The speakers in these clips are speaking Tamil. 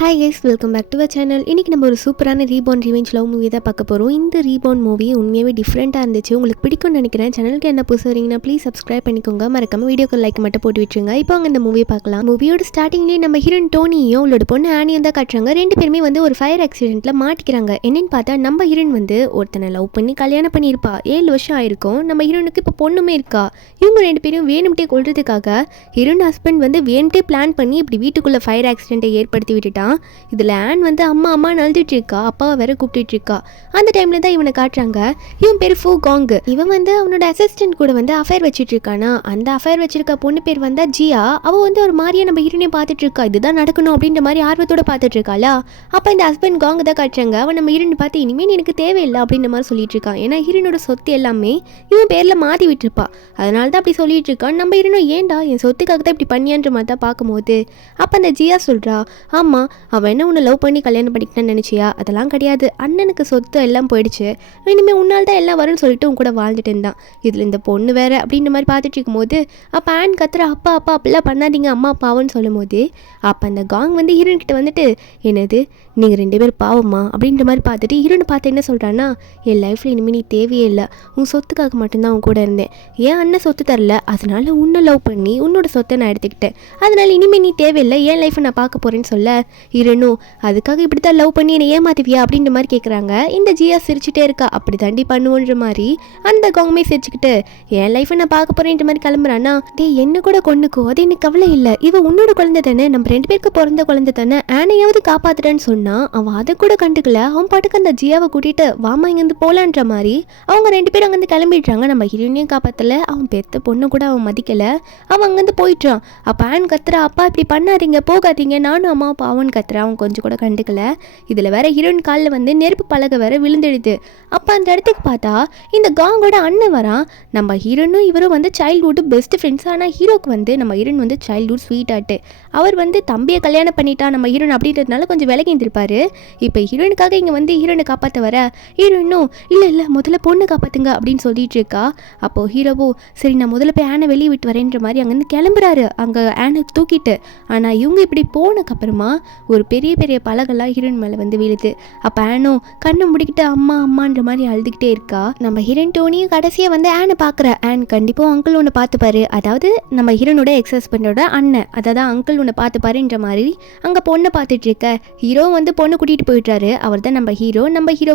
Hi guys, welcome back to our channel. இன்றைக்கி நம்ம ஒரு சூப்பரான ரீபார்ன் ரிவெஞ்ச் லவ் மூவி தான் பார்க்க போகிறோம். இந்த ரீபார்ன் மூவி உண்மையாகவே டிஃப்ரெண்ட்டாக இருந்துச்சு. உங்களுக்கு பிடிக்கும்னு நினைக்கிறேன். சேனலுக்கு என்ன புதுசு வரீங்கன்னா ப்ளீஸ் சப்ஸ்கிரைப் பண்ணிக்கோங்க. மறக்காம வீடியோக்கு லைக் மட்டும் போட்டு விட்டுருங்க. இப்போ அங்கே இந்த மூவியை பார்க்கலாம். மூவியோட ஸ்டார்டிங்லேயே நம்ம ஹீரோயின் டோனியும் அவளோட பொண்ணு ஆனியும் தான் காட்டுறாங்க. ரெண்டு பேருமே வந்து ஒரு ஃபயர் ஆக்சிடென்ட்டில் மாட்டிக்கிறாங்க. என்னென்னு பார்த்தா நம்ம ஹீரோயின் வந்து ஒருத்தனை லவ் பண்ணி கல்யாணம் பண்ணியிருப்பா. 7 வருஷம் ஆயிருக்கும். நம்ம ஹீரோனுக்கு இப்போ பொண்ணுமே இருக்கா. இவங்க ரெண்டு பேரும் வேணும்ட்டே கொள்றதுக்காக ஹீரோயின் ஹஸ்பண்ட் வந்து வேணும்ட்டே பிளான் பண்ணி இப்படி வீட்டுக்குள்ளே ஃபயர் ஆக்சிடென்ட்டை ஏற்படுத்தி விட்டுட்டான். இதில் ஆன் வந்து அம்மா அழுதுட்டு இருக்கா. அப்பாவை வேற கூப்பிட்டு இருக்கா. அந்த டைமில் தான் இவனை காட்டுறாங்க. இவன் பேர் ஃபூ காங். இவன் வந்து அவனோட அசிஸ்டன்ட் கூட வந்து அஃபேர் வச்சுட்டு இருக்கானா. அந்த அஃபேர் வச்சிருக்க பொண்ணு பேர் வந்தா ஜியா. அவள் வந்து ஒரு மாதிரியே நம்ம ஹீரோனையும் பார்த்துட்டு இருக்கா. இதுதான் நடக்கணும் அப்படின்ற மாதிரி ஆர்வத்தோட பார்த்துட்டு இருக்காளா. அப்போ இந்த ஹஸ்பண்ட் காங் தான் காட்டுறாங்க. அவன் நம்ம ஹீரோனை பார்த்து இனிமேல் எனக்கு தேவையில்லை அப்படின்ற மாதிரி சொல்லிட்டு இருக்கான். ஏன்னா ஹீரோனோட சொத்து எல்லாமே இவன் பேரில் மாற்றி விட்டுருப்பா. அதனால தான் அப்படி சொல்லிட்டு இருக்கான். நம்ம ஹீரோனோ ஏன்டா என் சொத்துக்காக தான் இப்படி பண்ணியான்ற மாதிரி தான் பார்க்கும்போது அப்போ அந்த ஜியா சொல்கிறா, ஆமாம் அவன் என்ன உன்னை லவ் பண்ணி கல்யாணம் பண்ணிக்கிட்டான்னு நினச்சியா? அதெல்லாம் கிடையாது. அண்ணனுக்கு சொத்து எல்லாம் போயிடுச்சு. இனிமேல் உன்னால் தான் எல்லாம் வரும்னு சொல்லிட்டு உன் கூட வாழ்ந்துட்டு இருந்தான். இதில் இந்த பொண்ணு வேறு அப்படின்ற மாதிரி பார்த்துட்டு இருக்கும்போது அப்போ ஆன் கத்துற அப்பா அப்படிலாம் பண்ணாதீங்க அம்மா பாவம்னு சொல்லும் போது அப்போ அந்த காங் வந்து ஹீரோன் கிட்ட வந்துட்டு, என்னது நீங்கள் 2 பேர் பாவமா அப்படின்ற மாதிரி பார்த்துட்டு ஹீரோனை பார்த்து என்ன சொல்கிறான்னா, என் லைஃப்பில் இனிமேல் நீ தேவையே இல்லை. உன் சொத்துக்காக மட்டும்தான் உன் கூட இருந்தேன். ஏன் அண்ணன் சொத்து தரல, அதனால உன்னை லவ் பண்ணி உன்னோட சொத்தை நான் எடுத்துக்கிட்டேன். அதனால இனிமேல் நீ தேவையில்லை, என் லைஃப்பை நான் பார்க்க போகிறேன்னு சொல்ல ஹீரோனும் அதுக்காக இப்படி தான் லவ் பண்ணி என்னை ஏமாத்துவியா அப்படின்ற மாதிரி கேட்குறாங்க. இந்த ஜியா சிரிச்சுட்டே இருக்கா. அப்படி தாண்டி பண்ணுவோன்ற மாதிரி அந்த காங்குமே சிரிச்சுக்கிட்டு என் லைஃப்பை நான் பார்க்க போகிறேன்ற மாதிரி கிளம்புறான்னா, டே என்ன கூட கொண்டுக்கோ, அது எனக்கு கவலை இல்லை. இவன் உன்னோட குழந்தை தானே, நம்ம 2 பேருக்கு பிறந்த குழந்தை தானே, ஆனையாவது காப்பாத்துட்டான்னு சொன்னா அவன் அதை கூட கண்டுக்கல. அவன் பாட்டுக்கு அந்த ஜியாவை கூட்டிட்டு வாமா இங்கேருந்து போலான்ற மாதிரி அவங்க 2 பேரும் அங்கேருந்து கிளம்பிடுறாங்க. நம்ம ஹீரோனையும் காப்பாற்றல, அவன் பெத்த பொண்ணு கூட அவன் மதிக்கல. அவன் அங்கேருந்து போயிட்டான். அப்போ ஆன் கத்துற, அப்பா இப்படி பண்ணாதீங்க போகாதீங்க, நானும் அம்மா பாவன் கத்துற. அவன் கொஞ்சம் கூட கண்டுக்கல. இதில் வேற ஹீரோயின் காலில் வந்து நெருப்பு பலகை வேற விழுந்துடுது. அப்போ அந்த இடத்துக்கு பார்த்தா இந்த காங்கோட அண்ணன் வரான். நம்ம ஹீரோனும் இவரும் வந்து சைல்ட்ஹுட் பெஸ்ட் ஃப்ரெண்ட்ஸ். ஆனால் ஹீரோக்கு வந்து நம்ம ஹீரோன் வந்து சைல்ட்ஹுட் ஸ்வீட் ஆட்டு. அவர் வந்து தம்பியை கல்யாணம் பண்ணிட்டா நம்ம ஹீரோன் அப்படின்றதுனால கொஞ்சம் விலகி இருந்திருப்பாரு. இப்போ ஹீரோயினுக்காக இங்கே வந்து ஹீரோனை காப்பாற்ற வர ஹீரோயினும் இல்லை முதல்ல பொண்ணு காப்பாற்றுங்க அப்படின்னு சொல்லிட்டு இருக்கா. அப்போது ஹீரோவோ சரி நான் முதல்ல போய் ஆனை வெளியே விட்டு வரேன்ற மாதிரி அங்கேருந்து கிளம்புறாரு, அங்கே ஆனை தூக்கிட்டு. ஆனால் இவங்க இப்படி போனதுக்கப்புறமா ஒரு பெரிய பெரிய பலகெல்லாம் ஹீரோயின் மேலே வந்து விழுது. அப்போ ஆனோ கண்ணை முடிக்கிட்டு அம்மான்ற மாதிரி அழுதுகிட்டே இருக்கா. நம்ம ஹீரோயின் டோனியும் கடைசியாக வந்து ஆனை பார்க்குற. ஆன் கண்டிப்பாக அங்கிள் ஒன்று பார்த்துப்பாரு, அதாவது நம்ம ஹீரோனோட எக்ஸ் ஹஸ்பண்டோட அண்ணன், அதாவது அங்கிள் ஒன்று பார்த்துப்பாருன்ற மாதிரி அங்கே பொண்ணை பார்த்துட்டு இருக்க. ஹீரோ வந்து பொண்ணு கூட்டிகிட்டு போயிட்டாரு. அவர் தான் நம்ம ஹீரோ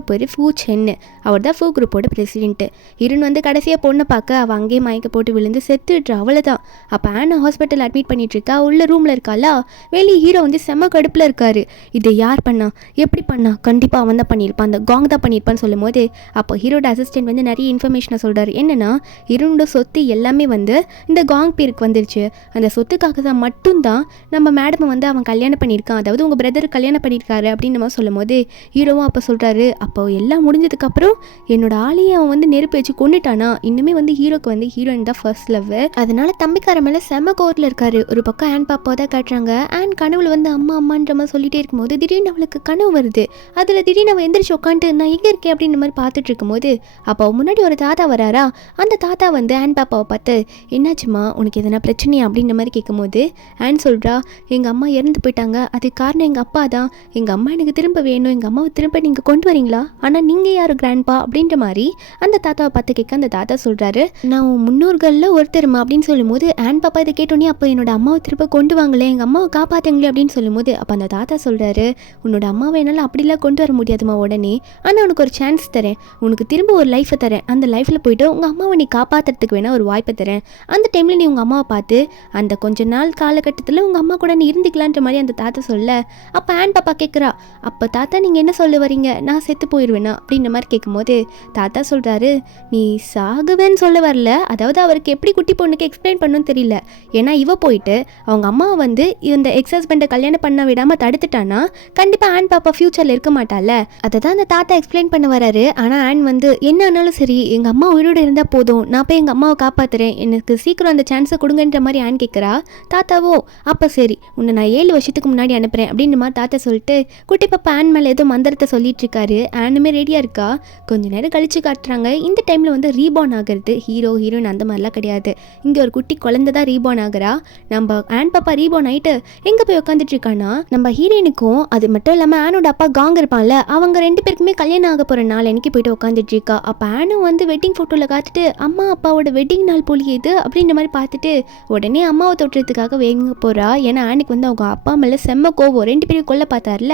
பேர் ஃபூ சென்னு. அவர் தான் ஃபூ குரூப்போட பிரசிடென்ட்டு. ஹீரோன் வந்து கடைசியாக பொண்ணை பார்க்க அவள் அங்கேயே மயக்க போட்டு விழுந்து செத்துடுறா. அவ்வளோதான். அப்போ ஆனை ஹாஸ்பிட்டல் அட்மிட் பண்ணிட்டு இருக்கா. உள்ள ரூமில் இருக்காளா. வெளியே ஹீரோ வந்து செம்ம கடுப்பில் இருக்காரு. இதை யார் பண்ணா, எப்படி பண்ணா, கண்டிப்பாக அவன் தான் பண்ணியிருப்பான், அந்த காங் தான் பண்ணியிருப்பான்னு சொல்லும் போது அப்போ ஹீரோட அசிஸ்டன்ட் வந்து நிறைய இன்ஃபர்மேஷனை சொல்கிறார். என்னன்னா ஹீரோனோட சொத்து எல்லாமே வந்து இந்த காங் பேருக்கு வந்துருச்சு. அந்த சொத்துக்காக தான் மட்டும்தான் நம்ம மேடமை வந்து அவன் கல்யாணம் பண்ணியிருக்கான், அதாவது உங்கள் பிரதர் கல்யாணம் பண்ணியிருக்காரு அப்படின்னு நம்ம சொல்லும் போது ஹீரோவும் அப்போ சொல்கிறாரு, அப்போ எல்லாம் முடிஞ்சதுக்கப்புறம் என்னோட ஆளையை அவன் வந்து நெருப்பு வச்சு கொண்டுட்டானா. இன்னுமே வந்து ஹீரோக்கு வந்து ஹீரோயின் தான் ஃபர்ஸ்ட் லவ். அதனால தம்பிக்கார மேலே செம கோவத்தில் இருக்காரு. ஒரு பக்கம் ஆன் பாப்பா தான் காட்டுறாங்க. ஆன் கனவுல வந்து அம்மான்ற மாதிரி சொல்லிட்டே இருக்கும்போது திடீர்னு அவளுக்கு கனவு வருது. அதில் திடீர்னு அவன் எந்திரிச்சு உட்காந்துட்டு நான் எங்கே இருக்கேன் அப்படின்ற மாதிரி பார்த்துட்டு இருக்கும்போது அப்போ முன்னாடி ஒரு தாத்தா வராரா. அந்த தாத்தா வந்து ஆன் பாப்பாவை பார்த்து என்னாச்சுமா உனக்கு எதனா பிரச்சனையா அப்படின்ற மாதிரி கேட்கும்போது ஆன் சொல்கிறா, எங்கள் அம்மா இறந்து போயிட்டாங்க, அதுக்கு காரணம் எங்கள் அப்பா தான். எங்கள் அம்மா எனக்கு திரும்ப வேணும், எங்கள் அம்மாவை திரும்ப நீங்கள் கொண்டு வரீங்களா, ஆனால் நீங்கள் யார் கிராண்ட்பா அப்படின்ற மாதிரி அந்த தாத்தாவை பார்த்து கேட்க அந்த தாத்தா சொல்கிறாரு, நான் முன்னோர்களில் ஒருத்தருமா அப்படின்னு சொல்லும்போது ஆன் பாப்பா இதை கேட்டோன்னே அப்போ என்னோட அம்மாவை திரும்ப கொண்டு வாங்களே, எங்கள் அம்மாவை காப்பாற்றுங்களே அப்படின்னு சொல்லும்போது அப்போ அந்த தாத்தா சொல்கிறாரு, உன்னோட அம்மாவை என்னால் அப்படிலாம் கொண்டு வர முடியாதுமா உடனே, ஆனால் உனக்கு ஒரு சான்ஸ் தரேன், உனக்கு திரும்ப ஒரு லைஃப்பை தரேன், அந்த லைஃப்பில் போய்ட்டு உங்கள் அம்மாவை நீ காப்பாற்றுறதுக்கு வேணால் ஒரு வாய்ப்பை தரேன். அந்த டைமில் நீ உங்கள் அம்மாவை பார்த்து அந்த கொஞ்ச நாள் காலகட்டத்தில் உங்கள் அம்மா கூட நீ இருந்துக்கலான்ற மாதிரி அந்த தாத்தா சொல்ல அப்போ ஆன் பாப்பா கேட்குறா, அப்போ தாத்தா நீங்கள் என்ன சொல்ல வரீங்க, நான் செத்து போயிடுவேனா அப்படின்ற மாதிரி கேட்கும்போது தாத்தா சொல்கிறாரு, நீ சாகுவேன்னு சொல்ல வரல, அதாவது அவருக்கு எப்படி குட்டி பொண்ணுக்கு எக்ஸ்பிளைன் பண்ணணும்னு தெரியல. ஏன்னா இவ போயிட்டு அவங்க அம்மாவை வந்து இந்த எக்ஸ் ஹஸ்பண்டை கல்யாணம் பண்ண விடாமல் தடுத்துட்டானா கண்டிப்பாக ஆன் பாப்பா ஃபியூச்சரில் இருக்க மாட்டால. அதை தான் அந்த தாத்தா எக்ஸ்பிளைன் பண்ண வராரு. ஆனால் ஆன் வந்து என்ன ஆனாலும் சரி எங்கள் அம்மா உயிரோடு இருந்தால் போதும், நான் போய் எங்கள் அம்மாவை காப்பாற்றுறேன், எனக்கு சீக்கிரம் அந்த சான்ஸை கொடுங்கன்ற மாதிரி ஆன் கேட்குறா. தாத்தாவோ அப்போ அப்போ சரி உன்னை நான் 7 வருஷத்துக்கு முன்னாடி அனுப்புகிறேன் அப்படின்னு மாதிரி தாத்தா சொல்லிட்டு குட்டி பாப்பா ஆன் மேலே ஏதோ மந்திரத்தை சொல்லிட்டு இருக்காரு. ஆனுமே ரெடியாக இருக்கா. கொஞ்ச நேரம் கழிச்சு காட்டுறாங்க. இந்த டைமில் வந்து ரீபார்ன் ஆகிறது. ஹீரோயின் அந்த மாதிரிலாம் கிடையாது. இங்கே ஒரு குட்டி குழந்தை தான் ரீபார்ன் ஆகிறா. நம்ம ஆன் பாப்பா ரீபார்ன் ஆகிட்டு எங்கே போய் உட்காந்துட்டு இருக்கானா, நம்ம ஹீரோயினுக்கும் அது மட்டும் இல்லாமல் ஆனோட அப்பா காங் இருப்பான்ல, அவங்க 2 பேருக்குமே கல்யாணம் ஆக போகிற நாள் எனக்கு போயிட்டு உட்காந்துட்டு இருக்கா. அப்போ ஆனும் வந்து வெட்டிங் ஃபோட்டோவில் காத்துட்டு அம்மா அப்பாவோட வெட்டிங் நாள் போலியது அப்படின்ற மாதிரி பார்த்துட்டு உடனே அம்மாவை தொட்டுறதுக்காக வேங்க போகிறா. ஏன்னா ஆனுக்கு வந்து அவங்க அப்பா மேலே செம்ம கோவம், 2 பேரும் கொல்ல பார்த்தார்ல.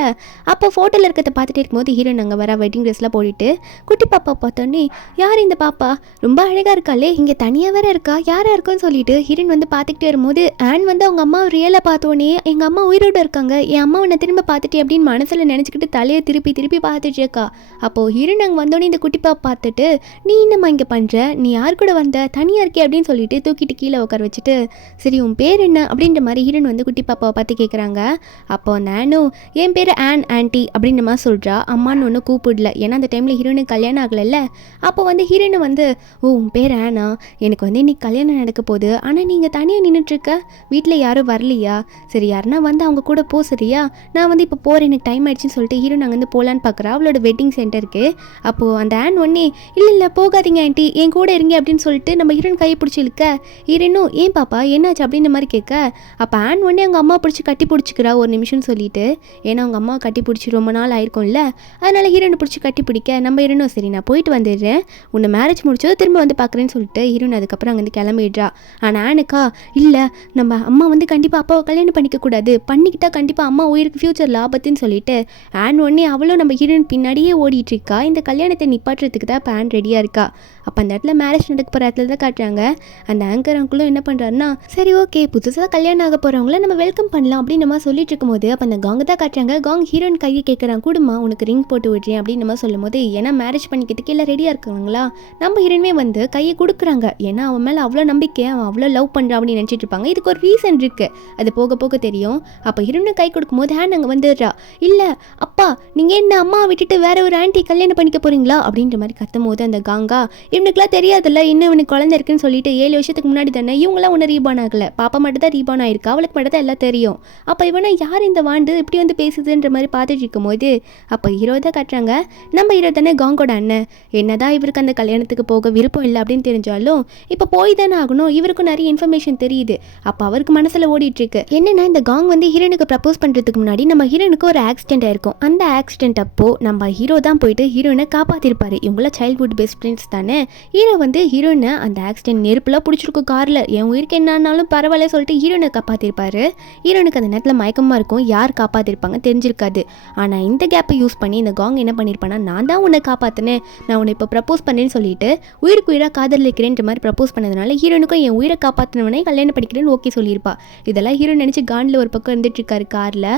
அப்போ ஃபோட்டோவில் இருக்கிறத பார்த்துட்டு இருக்கும்போது ஹீரோயின் அங்கே வர வெட்டிங் ட்ரெஸ்லாம் போட்டுட்டு குட்டி பாப்பா பார்த்தோன்னே யார் இந்த பாப்பா ரொம்ப அழகாக இருக்காளே, இங்கே தனியாக வேற இருக்கா, யாராக இருக்குன்னு சொல்லிட்டு ஹீரோயின் வந்து பார்த்துக்கிட்டே வரும்போது ஆன் வந்து அவங்க அம்மா ரியலாக பார்த்தோன்னே எங்கள் அம்மா உயிரோடு இருக்காங்க, என் அம்மாவை நான் திரும்ப பார்த்துட்டு அப்படின்னு மனசில் நினச்சிக்கிட்டு தலையை திருப்பி திருப்பி பார்த்துட்டு இருக்கா. அப்போது ஹீரோயின் அங்கே வந்தோடனே இந்த குட்டி பாப்பா பார்த்துட்டு நீ என்னம்மா இங்கே பண்ணுற, நீ யார் கூட வந்த, தனியாக இருக்கே அப்படின்னு சொல்லிட்டு தூக்கிட்டு கீழே உட்கார வச்சுட்டு சரி உன் பேர் என்ன அப்படின்ற மாதிரி ஹீரோயின் வந்து குட்டி பாப்பாவை பார்த்து கேட்குறாங்க. அப்போ நானும் என் பேர் ஆன்ட்டி அப்படின்ற மாதிரி சொல்கிறா. அம்மான்னு ஒன்றும் கூப்பிடல, ஏன்னா அந்த டைமில் ஹீரோயினுக்கு கல்யாணம் ஆகலைல்ல. அப்போ வந்து ஹீரோயினை வந்து ஓ உன் பேர் ஆனா, எனக்கு வந்து இன்னைக்கு கல்யாணம் நடக்க போகுது, ஆனால் நீங்கள் தனியாக நின்றுட்டுருக்க, வீட்டில் யாரும் வரலையா, சரி யாருன்னா வந்து அவங்க கூட போ சரியா, நான் வந்து இப்போ போகிறேன் எனக்கு டைம் ஆயிடுச்சுன்னு சொல்லிட்டு ஹீரோயின் அங்கே வந்து போகலான்னு பார்க்குறா அவளோட வெட்டிங் சென்டருக்கு. அப்போது அந்த ஆன் ஒன்னே இல்லை போகாதீங்க ஆண்டி என் கூட இருங்க அப்படின்னு சொல்லிட்டு நம்ம ஹீரோயின் கையை பிடிச்சி இழுக்க ஹீரோனும் ஏன் பாப்பா என்னாச்சு அப்படின்ற மாதிரி கேட்க அப்போ ஆன் ஒன்னே அவங்க அம்மா பிடிச்சி கட்டி பிடிச்சிக்கிறா ஒரு நிமிஷம்னு சொல்லிட்டு. ஏன்னா அவங்க அம்மா கட்டி பிடிச்சி ரொம்ப நாள் ஆயிருக்கும்ல, அதனால ஹீரோனை பிடிச்சி கட்டி பிடிக்க நம்ம ஹீரோனும் சரி நான் போயிட்டு வந்துடுறேன், உன்னை மேரேஜ் முடிச்சது திரும்ப வந்து பார்க்குறேன்னு சொல்லிட்டு ஹீரோன் அதுக்கப்புறம் அங்கே வந்து கிளம்பிடுறா. ஆனால் ஆனுக்கா இல்லை நம்ம அம்மா வந்து கண்டிப்பாக அப்பாவை கல்யாணம் பண்ணிக்கக்கூடாது, பண்ணிக்கிட்டா கண்டிப்பாக அம்மா உயிருக்கு ஃப்யூச்சர் லாபத்துன்னு சொல்லிட்டு ஆன் ஒன்னே அவளும் நம்ம ஹீரோயின் பின்னாடியே ஓடிட்டு இருக்கா. இந்த கல்யாணத்தை நிப்பாட்டுறதுக்கு தான் இப்போ ஆன் ரெடியாக இருக்கா. அப்போ அந்த இடத்துல மேரேஜ் நடக்க போகிற இடத்துல தான் காட்டுறாங்க. அந்த ஆங்கர் அங்கிளும் என்ன பண்ணுறாருன்னா சரி ஓகே புதுசாக கல்யாணம் ஆக போகிறவங்கள நம்ம வெல்கம் பண்ணலாம் அப்படின்னு நம்ம சொல்லிட்டு இருக்கும்போது அப்போ அந்த காங் தான் காட்டுறாங்க. காங் ஹீரோயின் கையை கேட்குறான் கூடுமா உனக்கு ரிங் போட்டு விடுறேன் அப்படின்னு நம்ம சொல்லும் போது ஏன்னா மேரேஜ் பண்ணிக்கிறதுக்கு எல்லாம் ரெடியாக இருக்காங்களா, நம்ம ஹீரோயினுமே வந்து கையை கொடுக்குறாங்க. ஏன்னா அவன் மேலே அவ்வளோ நம்பிக்கை, அவன் அவ்வளோ லவ் பண்ணுறான் அப்படின்னு நினச்சிட்டு இருப்பாங்க. இதுக்கு ஒரு ரீசன் இருக்குது, அது போக போக தெரியும். அப்போ ஹீரோயினை கை கொடுக்கும்போது ஹேண்ட் அங்கே வந்துடுறா. இல்லை அப்பா நீங்கள் என்ன அம்மா விட்டுட்டு வேற ஒரு ஆன்ட்டி கல்யாணம் பண்ணிக்க போகிறீங்களா அப்படின்ற மாதிரி கத்தும் போது அந்த காங்கா இவனுக்குலாம் தெரியாதுல்ல இன்னும் இவனுக்கு குழந்தை இருக்குன்னு சொல்லிட்டு 7 வருஷத்துக்கு முன்னாடி தானே இவங்களாம் ஒன்றும் ரீபான் ஆகலை, பாப்பா மட்டும் தான் ரீபான் ஆயிருக்கா, அவளுக்கு மட்டும் தான் எல்லாம் தெரியும். அப்போ இவனை யார் இந்த வாண்டு இப்படி வந்து பேசுதுன்ற மாதிரி பார்த்துட்டு இருக்கும் போது அப்போ ஹீரோ தான் காட்டுறாங்க. நம்ம ஹீரோ தானே காங்கோட அண்ணன், என்னதான் இவருக்கு அந்த கல்யாணத்துக்கு போக விருப்பம் இல்லை அப்படின்னு தெரிஞ்சாலும் இப்போ போய் தானே ஆகணும், இவருக்கும் நிறைய இன்ஃபர்மேஷன் தெரியுது. அப்போ அவருக்கு மனசில் ஓடிட்டு இருக்கு என்னன்னா இந்த காங் வந்து ஹீரோனுக்கு ப்ரப்போஸ் பண்ணுறதுக்கு முன்னாடி நம்ம ஹீரோனுக்கு ஒரு ஆக்சிடென்ட் ஆயிருக்கும். அந்த ஆக்சிடென்ட் அப்போ நம்ம ஹீரோ தான் போயிட்டு ஹீரோயினை காப்பாற்றிருப்பாரு. இவங்கள சைல்ட்ஹுட் பெஸ்ட் ஃப்ரெண்ட்ஸ் தானே. ஹீரோ வந்து ஹீரோயினை அந்த ஆக்சிடென்ட் நெருப்புலாம் பிடிச்சிருக்கும் காரில், என் உயிருக்கு என்னானாலும் பரவாயில்ல சொல்லிட்டு ஹீரோயினை காப்பாற்றிருப்பாரு. ஹீரோனுக்கு அந்த நேரத்தில் மயக்கமாக இருக்கும், யார் காப்பாற்றிருப்பாங்க தெரிஞ்சிருக்காது. ஆனால் இந்த கேப்பை யூஸ் பண்ணி இந்த காங் என்ன பண்ணியிருப்பானா நான் தான் உன்னை காப்பாற்றினேன், நான் உன்னை இப்போ ப்ரப்போஸ் பண்ணேன்னு சொல்லிட்டு உயிருக்கு உயிராக காதலிக்கிறேன்ற மாதிரி ப்ரப்போஸ் பண்ணதுனால ஹீரோனுக்கும் என் உயிரை காப்பாற்றினவனே கல்யாணம் படிக்கிறேன்னு ஓகே சொல்லியிருப்பா. இதெல்லாம் ஹீரோ நினச்சி காண்டில் ஒரு பக்கம் இருந்துட்டு இருக்காரு காரில்.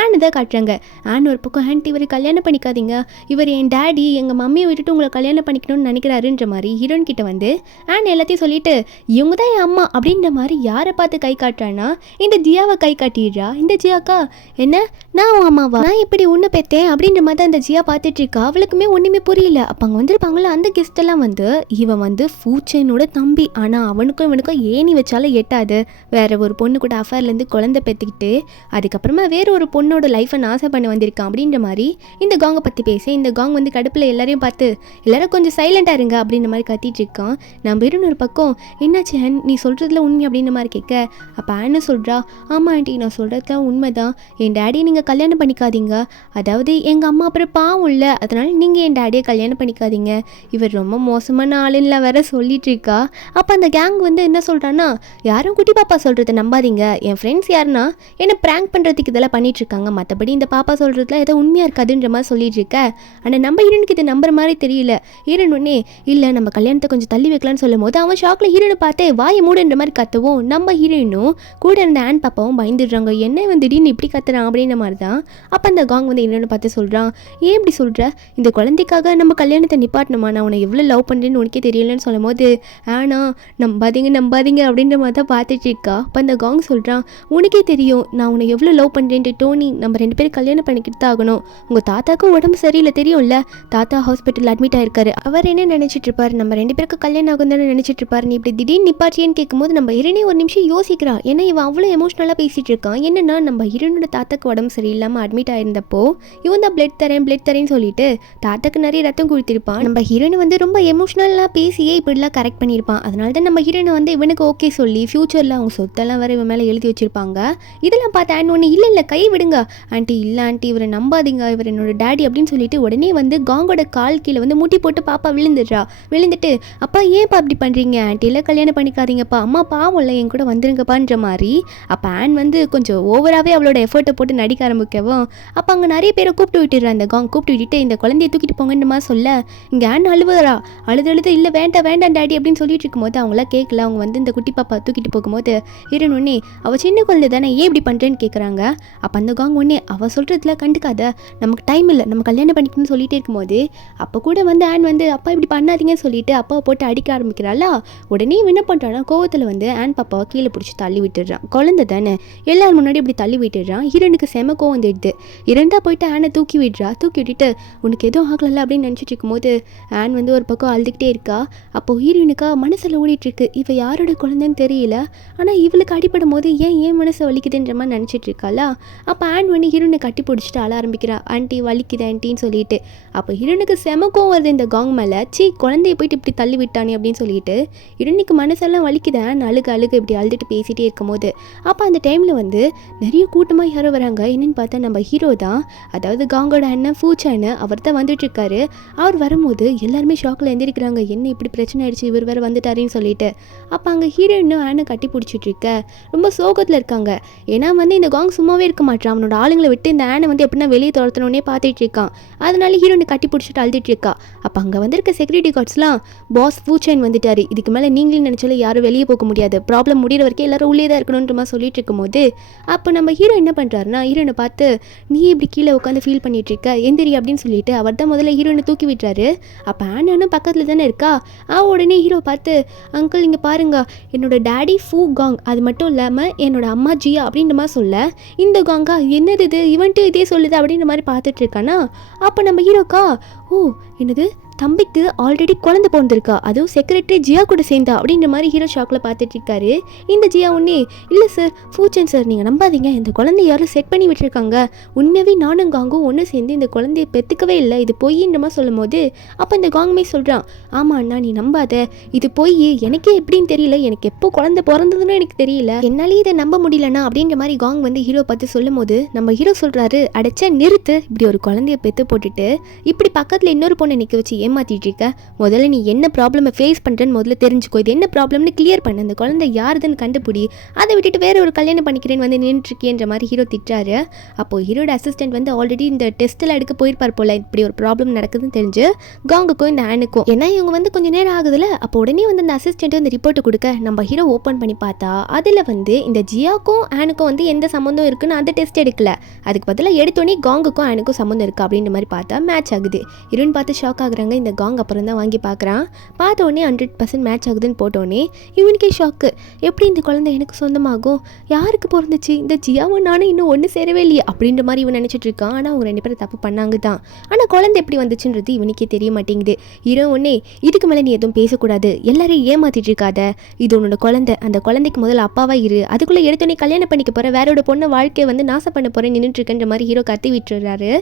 ஆன் தான் காட்டுறாங்க. ஆன் ஒரு பக்கம் ஆன்ட்டி இவர் கல்யாணம் பண்ணிக்காதீங்க, இவர் என் டேடி எங்கள் மம்மியை விட்டுட்டு உங்களை கல்யாணம் பண்ணிக்கணும்னு நினைக்கிறாருன்ற மாதிரி ஹீரோயின் கிட்ட வந்து ஆன் எல்லாத்தையும் சொல்லிட்டு இவங்க தான் என் அம்மா அப்படின்ற மாதிரி யாரை பார்த்து கை காட்டுறான்னா இந்த ஜியாவை கை காட்டிடுறா. இந்த ஜியாக்கா என்ன நான் உன் அம்மாவா, நான் எப்படி உன்னை பெற்றேன் அப்படின்ற மாதிரி தான் இந்த ஜியா பார்த்துட்டு இருக்கா. அவளுக்குமே ஒன்றுமே புரியல. அப்போ அங்கே வந்திருப்பாங்களே அந்த கெஸ்ட் எல்லாம் வந்து இவன் வந்து ஃபூச்சனோட தம்பி, ஆனால் அவனுக்கும் இவனுக்கும் ஏணி வச்சாலும் எட்டாது, வேற ஒரு பொண்ணு கூட அஃபேர்லேருந்து குழந்தை பெற்றுக்கிட்டு அதுக்கப்புறமா வேற ஒரு பொண்ணோட லைஃப்பை நாசம் பண்ணி வந்திருக்கான் அப்படின்ற மாதிரி இந்த காங்கை பற்றி பேச இந்த காங் வந்து கடுப்பில் எல்லாரையும் பார்த்து எல்லாரும் கொஞ்சம் சைலண்டாக இருங்க அப்படின்ற மாதிரி கத்திட்டு இருக்கான். நம்ம இன்னொரு பக்கம் என்னாச்சு ஆன் நீ சொல்கிறதுல உண்மை அப்படின்ற மாதிரி கேட்க அப்போ ஆன்னு சொல்கிறா ஆமாம் ஆண்டி நான் சொல்கிறது உண்மை தான், என் டேடியை நீங்கள் கல்யாணம் பண்ணிக்காதீங்க, அதாவது எங்கள் அம்மா அப்புறம் பாவம் இல்லை அதனால் நீங்கள் என் டேடியை கல்யாணம் பண்ணிக்காதீங்க, இவர் ரொம்ப மோசமான ஆளுன்னு வேற சொல்லிட்டு இருக்கா. அப்போ அந்த கேங் வந்து என்ன சொல்கிறான்னா யாரும் குட்டி பாப்பா சொல்கிறத நம்பாதீங்க, என் ஃப்ரெண்ட்ஸ் யாருன்னா என்னை ப்ராங்க் பண்ணுறதுக்கு இதெல்லாம் பண்ணிட்டு இருக்காங்க, மற்றபடி இந்த பாப்பா சொல்கிறதுல ஏதோ உண்மையாக இருக்காதுன்ற மாதிரி சொல்லிட்டு இருக்க. ஆனால் நம்ம ஹீரோனுக்கு இது நம்புற மாதிரி தெரியல. ஹீரோன் ஒன்னே இல்லை நம்ம கல்யாணத்தை கொஞ்சம் தள்ளி வைக்கலான்னு சொல்லும் போது அவன் ஷாக்கில் ஹீரோனை பார்த்து வாயை மூடுன்ற மாதிரி கத்தவும் நம்ம ஹீரோயினும் கூட இருந்த ஆன் பாப்பாவும் பயந்துடுறாங்க, என்ன வந்து திடீர்னு இப்படி கத்துறான் அப்படின்ற மாதிரி தான். அப்போ அந்த காங் வந்து ஹீரோனை பார்த்து சொல்கிறான் ஏன் இப்படி சொல்கிற, இந்த குழந்தைக்காக நம்ம கல்யாணத்தை நிப்பாட்டணுமா, நான் உன்னை எவ்வளோ லவ் பண்ணுறேன்னு உனக்கே தெரியலன்னு சொல்லும் போது ஆனா நம்பாதீங்க அப்படின்ற மாதிரி தான் பார்த்துட்டு இருக்கா. அப்போ அந்த காங் சொல்கிறான் உனக்கே தெரியும் நான் உன்னை எவ்வளோ லவ் பண்ணுறேன்ட்டு டோனி, நம்ம 2 பேரும் கல்யாணம் பண்ணிக்கிட்டு தான் ஆகணும், உங்கள் தாத்தாக்கும் உடம்பு சரியில்லை தெரியும்ல, தாத்தா ஹாஸ்பிட்டல் அட்மிட் ஆயிருக்காரு, அவர் என்ன நினச்சிட்டு இருப்பார் இருப்பார். நம்ம 2 பேருக்கு கல்யாணம் ஆகும் தானே நினச்சிட்டு இருப்பார். நீ இப்படி திடீர்னு நிப்பாட்டியேன்னு கேட்கும்போது நம்ம ஹீரோனே ஒரு நிமிஷம் யோசிக்கிறா. ஏன்னா இவன் அவ்வளோ எமோஷனலாக பேசிகிட்டு இருக்கான். என்னென்னா நம்ம ஹீரோனோட தாத்தாக்கு உடம்பு சரியில்லாமல் அட்மிட் ஆயிருந்தப்போ இவன் தான் பிளட் தரேன்னு சொல்லிட்டு தாத்தாக்கு நிறைய ரத்தம் கொடுத்திருப்பான். நம்ம ஹீரோனை வந்து ரொம்ப எமோஷனலாக பேசியே இப்படிலாம் கரெக்ட் பண்ணியிருப்பான். அதனால தான் நம்ம ஹீரோனை வந்து இவனுக்கு ஓகே சொல்லி ஃபியூச்சரில் அவங்க சொத்தெல்லாம் வேறு இவன் மேலே எழுதி வச்சிருப்பாங்க. இதெல்லாம் பார்த்து ஆண்ட் ஒன்று இல்லை கை விடுங்க ஆண்டி, இல்லை ஆண்டி இவரை நம்பாதீங்க, இவர் என்னோட டேடி அப்படின்னு சொல்லிட்டு உடனே வந்து காங்கோட கால் கீழே வந்து முட்டி போட்டு பாப்பா விழுந்துட்டு அப்பா ஏன்ப்பா அப்படி பண்ணுறீங்க ஆண்டி, இல்லை கல்யாணம் பண்ணிக்காதீங்கப்பா, அம்மா பாவம் இல்லை என் கூட வந்துருங்கப்பான்ற மாதிரி. அப்போ ஆண்ட் வந்து கொஞ்சம் ஓவராகவே அவளோட எஃபர்ட்டை போட்டு நடிக்க ஆரம்பிக்கவும் அப்போ அங்கே நிறைய பேரை கூப்பிட்டு விட்டுடுறா. அந்த காங் கூப்பிட்டு விட்டுட்டு இந்த குழந்தைய தூக்கிட்டு போங்கன்ற மாதிரி சொல்ல இங்கே ஆண்ட் அழுவுறா. அழுது இல்லை வேண்டாம் டேடி அப்படின்னு சொல்லிட்டு இருக்கும்போது அவங்களாம் கேட்கல. அவங்க வந்து இந்த குட்டி பாப்பா தூக்கிட்டு போகும்போது ஹீரோன் ஒன்னே அவள் சின்ன குழந்தை தானே ஏன் இப்படி பண்ணுறேன்னு கேட்குறாங்க. அப்போ அந்த காங் ஒன்னே அவள் சொல்கிறதுல கண்டுக்காத, நமக்கு டைம் இல்லை, நம்ம கல்யாணம் பண்ணிக்கணும்னு சொல்லிட்டு இருக்கும்போது அப்போ கூட வந்து ஆண்ட் வந்து அப்பா இப்படி பண்ணாதீங்கன்னு சொல்லிட்டு அப்பாவை போட்டு அடிக்க ஆரம்பிக்கிறாளா. உடனே என்ன பண்ணுறான்னா கோவத்தில் வந்து ஆண்ட் பாப்பாவை கீழே பிடிச்சி தள்ளி விட்டுடுறான். குழந்தை தானே எல்லாரும் முன்னாடி இப்படி தள்ளி விட்டுடுறான். ஹீரோனுக்கு செம கோவம் வந்துடுது. இரண்டா போயிட்டு ஆனை தூக்கி விட்டுட்டு உனக்கு எதுவும் ஆகலை அப்படின்னு நினச்சிட்டு இருக்கும்போது ஆன் வந்து ஒரு பக்கம் அழுதுகிட்டே இருக்கா. அப்போ ஹீரோனுக்கா மனசில் ஓடிட்டுருக்கு, இவ யாரோட குழந்தைன்னு தெரியல, ஆனால் இவளுக்கு அடிப்படும் போது ஏன் மனசை வலிக்குதுன்ற மாதிரி நினச்சிட்டு இருக்காளா. அப்போ ஆன் வந்து ஹீரோனை கட்டி பிடிச்சிட்டு அழ ஆரம்பிக்கிறா. ஆண்டி வலிக்குது ஆண்டின்னு சொல்லிட்டு. அப்போ ஹீரோனுக்கு செமக்கும் வருது இந்த காங் மேலே. குழந்தைய போயிட்டு இப்படி தள்ளி விட்டானே அப்படின்னு சொல்லிட்டு ஹீரோனுக்கு மனசெல்லாம் வலிக்குதான் அழுக இப்படி அழுதுட்டு பேசிகிட்டே இருக்கும்போது அப்போ அந்த டைமில் வந்து நிறைய கூட்டமாக யாரோ வராங்க. என்னென்னு பார்த்தா நம்ம ஹீரோ தான், அதாவது காங்கோட அண்ணன் ஃபூச்சான்னு அவர் தான் வந்துட்டு இருக்காரு. அவர் வரும்போது எல்லாருமே ஷாக்கில் எந்திரிக்கிறாங்க, என்ன இப்படி பிரச்சனை ஆயிடுச்சு, இவர் வேறு வந்துட்டாருன்னு சொல்லிட்டு. அப்போ அங்கே ஹீரோயினும் ஆனை கட்டி பிடிச்சிட்டு இருக்க ரொம்ப சோகத்தில் இருக்காங்க. ஏன்னா வந்து இந்த காங் சும்மாவே இருக்க மாட்டான், அவனோட ஆளுங்களை விட்டு இந்த ஆனை வந்து எப்படின்னா வெளியே துரத்தணுன்னே பார்த்துட்டு இருக்கான். அதனால ஹீரோயினை கட்டி பிடிச்சிட்டு அழுதுட்டு இருக்கா. அப்போ அங்கே வந்திருக்க செக்யூரிட்டி கார்ட்ஸ்லாம் பாஸ் ஃபூச்சான் வந்துட்டாரு, இதுக்கு மேலே நீங்களும் நினச்சாலும் யாரும் வெளியே போக முடியாது, ப்ராப்ளம் முடிகிற வரைக்கும் எல்லாரும் உள்ளே தான் இருக்கணுன்ற மாதிரி சொல்லிட்டு இருக்கும்போது அப்போ நம்ம ஹீரோ என்ன பண்ணுறாருன்னா ஹீரோனை பார்த்து நீ இப்படி கீழே உட்காந்து ஃபீல் பண்ணிட்டு இருக்க எந்திரி அப்படின்னு சொல்லிட்டு அவர் தான் முதல்ல ஹீரோனை தூக்கி விட்டுறாரு. அப்போ ஆனானும் பக்கத்தில் தானே இருக்கா. உடனே ஹீரோ பார்த்து அங்கிள் இங்கே பாருங்க, என்னோட டேடி ஃபூ காங், அது மட்டும் இல்லாமல் என்னோட அம்மா ஜியா அப்படின்ற மாதிரி சொல்ல இந்த காங்கா என்னது இது இவன்ட்டு இதே சொல்லுது அப்படின்ற மாதிரி பார்த்துட்டு இருக்கானா. அப்போ நம்ம ஹீரோக்கா என்னது தம்பிக்கு ஆல்ரெடி குழந்தை பிறந்திருக்கா, அதுவும் செக்ரட்டரி ஜியா கூட சேர்ந்தா அப்படின்ற மாதிரி ஹீரோ ஷாக்கில் பார்த்துட்டு இருக்காரு. இந்த ஜியா ஒன்னே இல்லை சார் ஃபூச்சன் சார் நீங்கள் நம்பாதீங்க, இந்த குழந்தைய யாரும் செட் பண்ணி விட்டுருக்காங்க, உண்மையாகவே நானும் காங்கும் ஒன்று சேர்ந்து இந்த குழந்தைய பெற்றுக்கவே இல்லை, இது பொய்ன்ற மாதிரி சொல்லும் போது அப்போ இந்த காங்குமே சொல்கிறான் ஆமாம் அண்ணா நீ நம்பாத, இது பொய், எனக்கே எப்படின்னு தெரியல, எனக்கு எப்போ குழந்தை பிறந்ததுன்னு எனக்கு தெரியல, என்னாலேயே இதை நம்ப முடியலண்ணா அப்படின்ற மாதிரி காங் வந்து ஹீரோ பார்த்து சொல்லும் போது நம்ம ஹீரோ சொல்கிறாரு அடைச்சா நிறுத்து, இப்படி ஒரு குழந்தைய பெற்று போட்டுட்டு இப்படி பக்கத்தில் இன்னொரு பொண்ணை நிற்க வச்சு ஏமாத்திட்டு இருக்க, முதல்ல நீ என்ன ப்ராப்ளமை ஃபேஸ் பண்ணுறேன்னு முதல்ல தெரிஞ்சுக்கோ, இது என்ன ப்ராப்ளம்னு கிளியர் பண்ண, அந்த குழந்தை யாருதுன்னு கண்டுபிடி, அதை விட்டுட்டு வேற ஒரு கல்யாணம் பண்ணிக்கிறேன்னு வந்து நின்றுருக்கேன்ற மாதிரி ஹீரோ திட்டுறாரு. அப்போது ஹீரோட அசிஸ்டன்ட் வந்து ஆல்ரெடி இந்த டெஸ்ட்டில் எடுக்க போயிருப்பார் போல, இப்படி ஒரு ப்ராப்ளம் நடக்குதுன்னு தெரிஞ்சு காங்குக்கும் இந்த ஆனுக்கும், ஏன்னா இவங்க வந்து கொஞ்சம் நேரம் ஆகுதுல. அப்போ உடனே வந்து அந்த அசிஸ்டன்ட் இந்த ரிப்போர்ட்டு கொடுக்க நம்ம ஹீரோ ஓப்பன் பண்ணி பார்த்தா அதில் வந்து இந்த ஜியாக்கும் ஆனுக்கும் வந்து எந்த சம்மந்தம் இருக்குன்னு அந்த டெஸ்ட் எடுக்கல, அதுக்கு பதிலாக எடுத்தோடனே காங்குக்கும் ஆனுக்கும் சம்மந்தம் இருக்குது அப்படின்ற மாதிரி பார்த்தா மேட்ச் ஆகுது. ஹீரோன்னு பார்த்து ஷாக் ஆகுறாங்க. இந்த காங் அப்புறம் தான் வாங்கி பார்க்குறான். பார்த்த உடனே 100% மேட்ச் ஆகுதுன்னு போட்டோடனே இவனுக்கே ஷாக்கு, எப்படி இந்த குழந்தை எனக்கு சொந்தமாகும், யாருக்கு பிறந்துச்சு, இந்த ஜியாவும் நானும் இன்னும் ஒன்று சேரவே இல்லையே அப்படின்ற மாதிரி இவன் நினச்சிட்டு இருக்கான். ஆனால் அவங்க 2 பேரும் தப்பு பண்ணாங்க தான். ஆனால் குழந்தை எப்படி வந்துச்சுன்றது இவனுக்கே தெரிய மாட்டேங்குது. ஹீரோ ஒன்னே இதுக்கு மேலே நீ எதுவும் பேசக்கூடாது, எல்லாரையும் ஏமாத்திட்டு இருக்காத, இது உன்னோட குழந்தை, அந்த குழந்தைக்கு முதல்ல அப்பாவா இரு, அதுக்குள்ளே எடுத்தோடனே கல்யாணம் பண்ணிக்க போகிற, வேறோட பொண்ணை வாழ்க்கையை வந்து நாசம் பண்ண போகிறேன் நின்றுட்டு இருக்கன்ற மாதிரி ஹீரோ கத்தி விட்டுறாரு.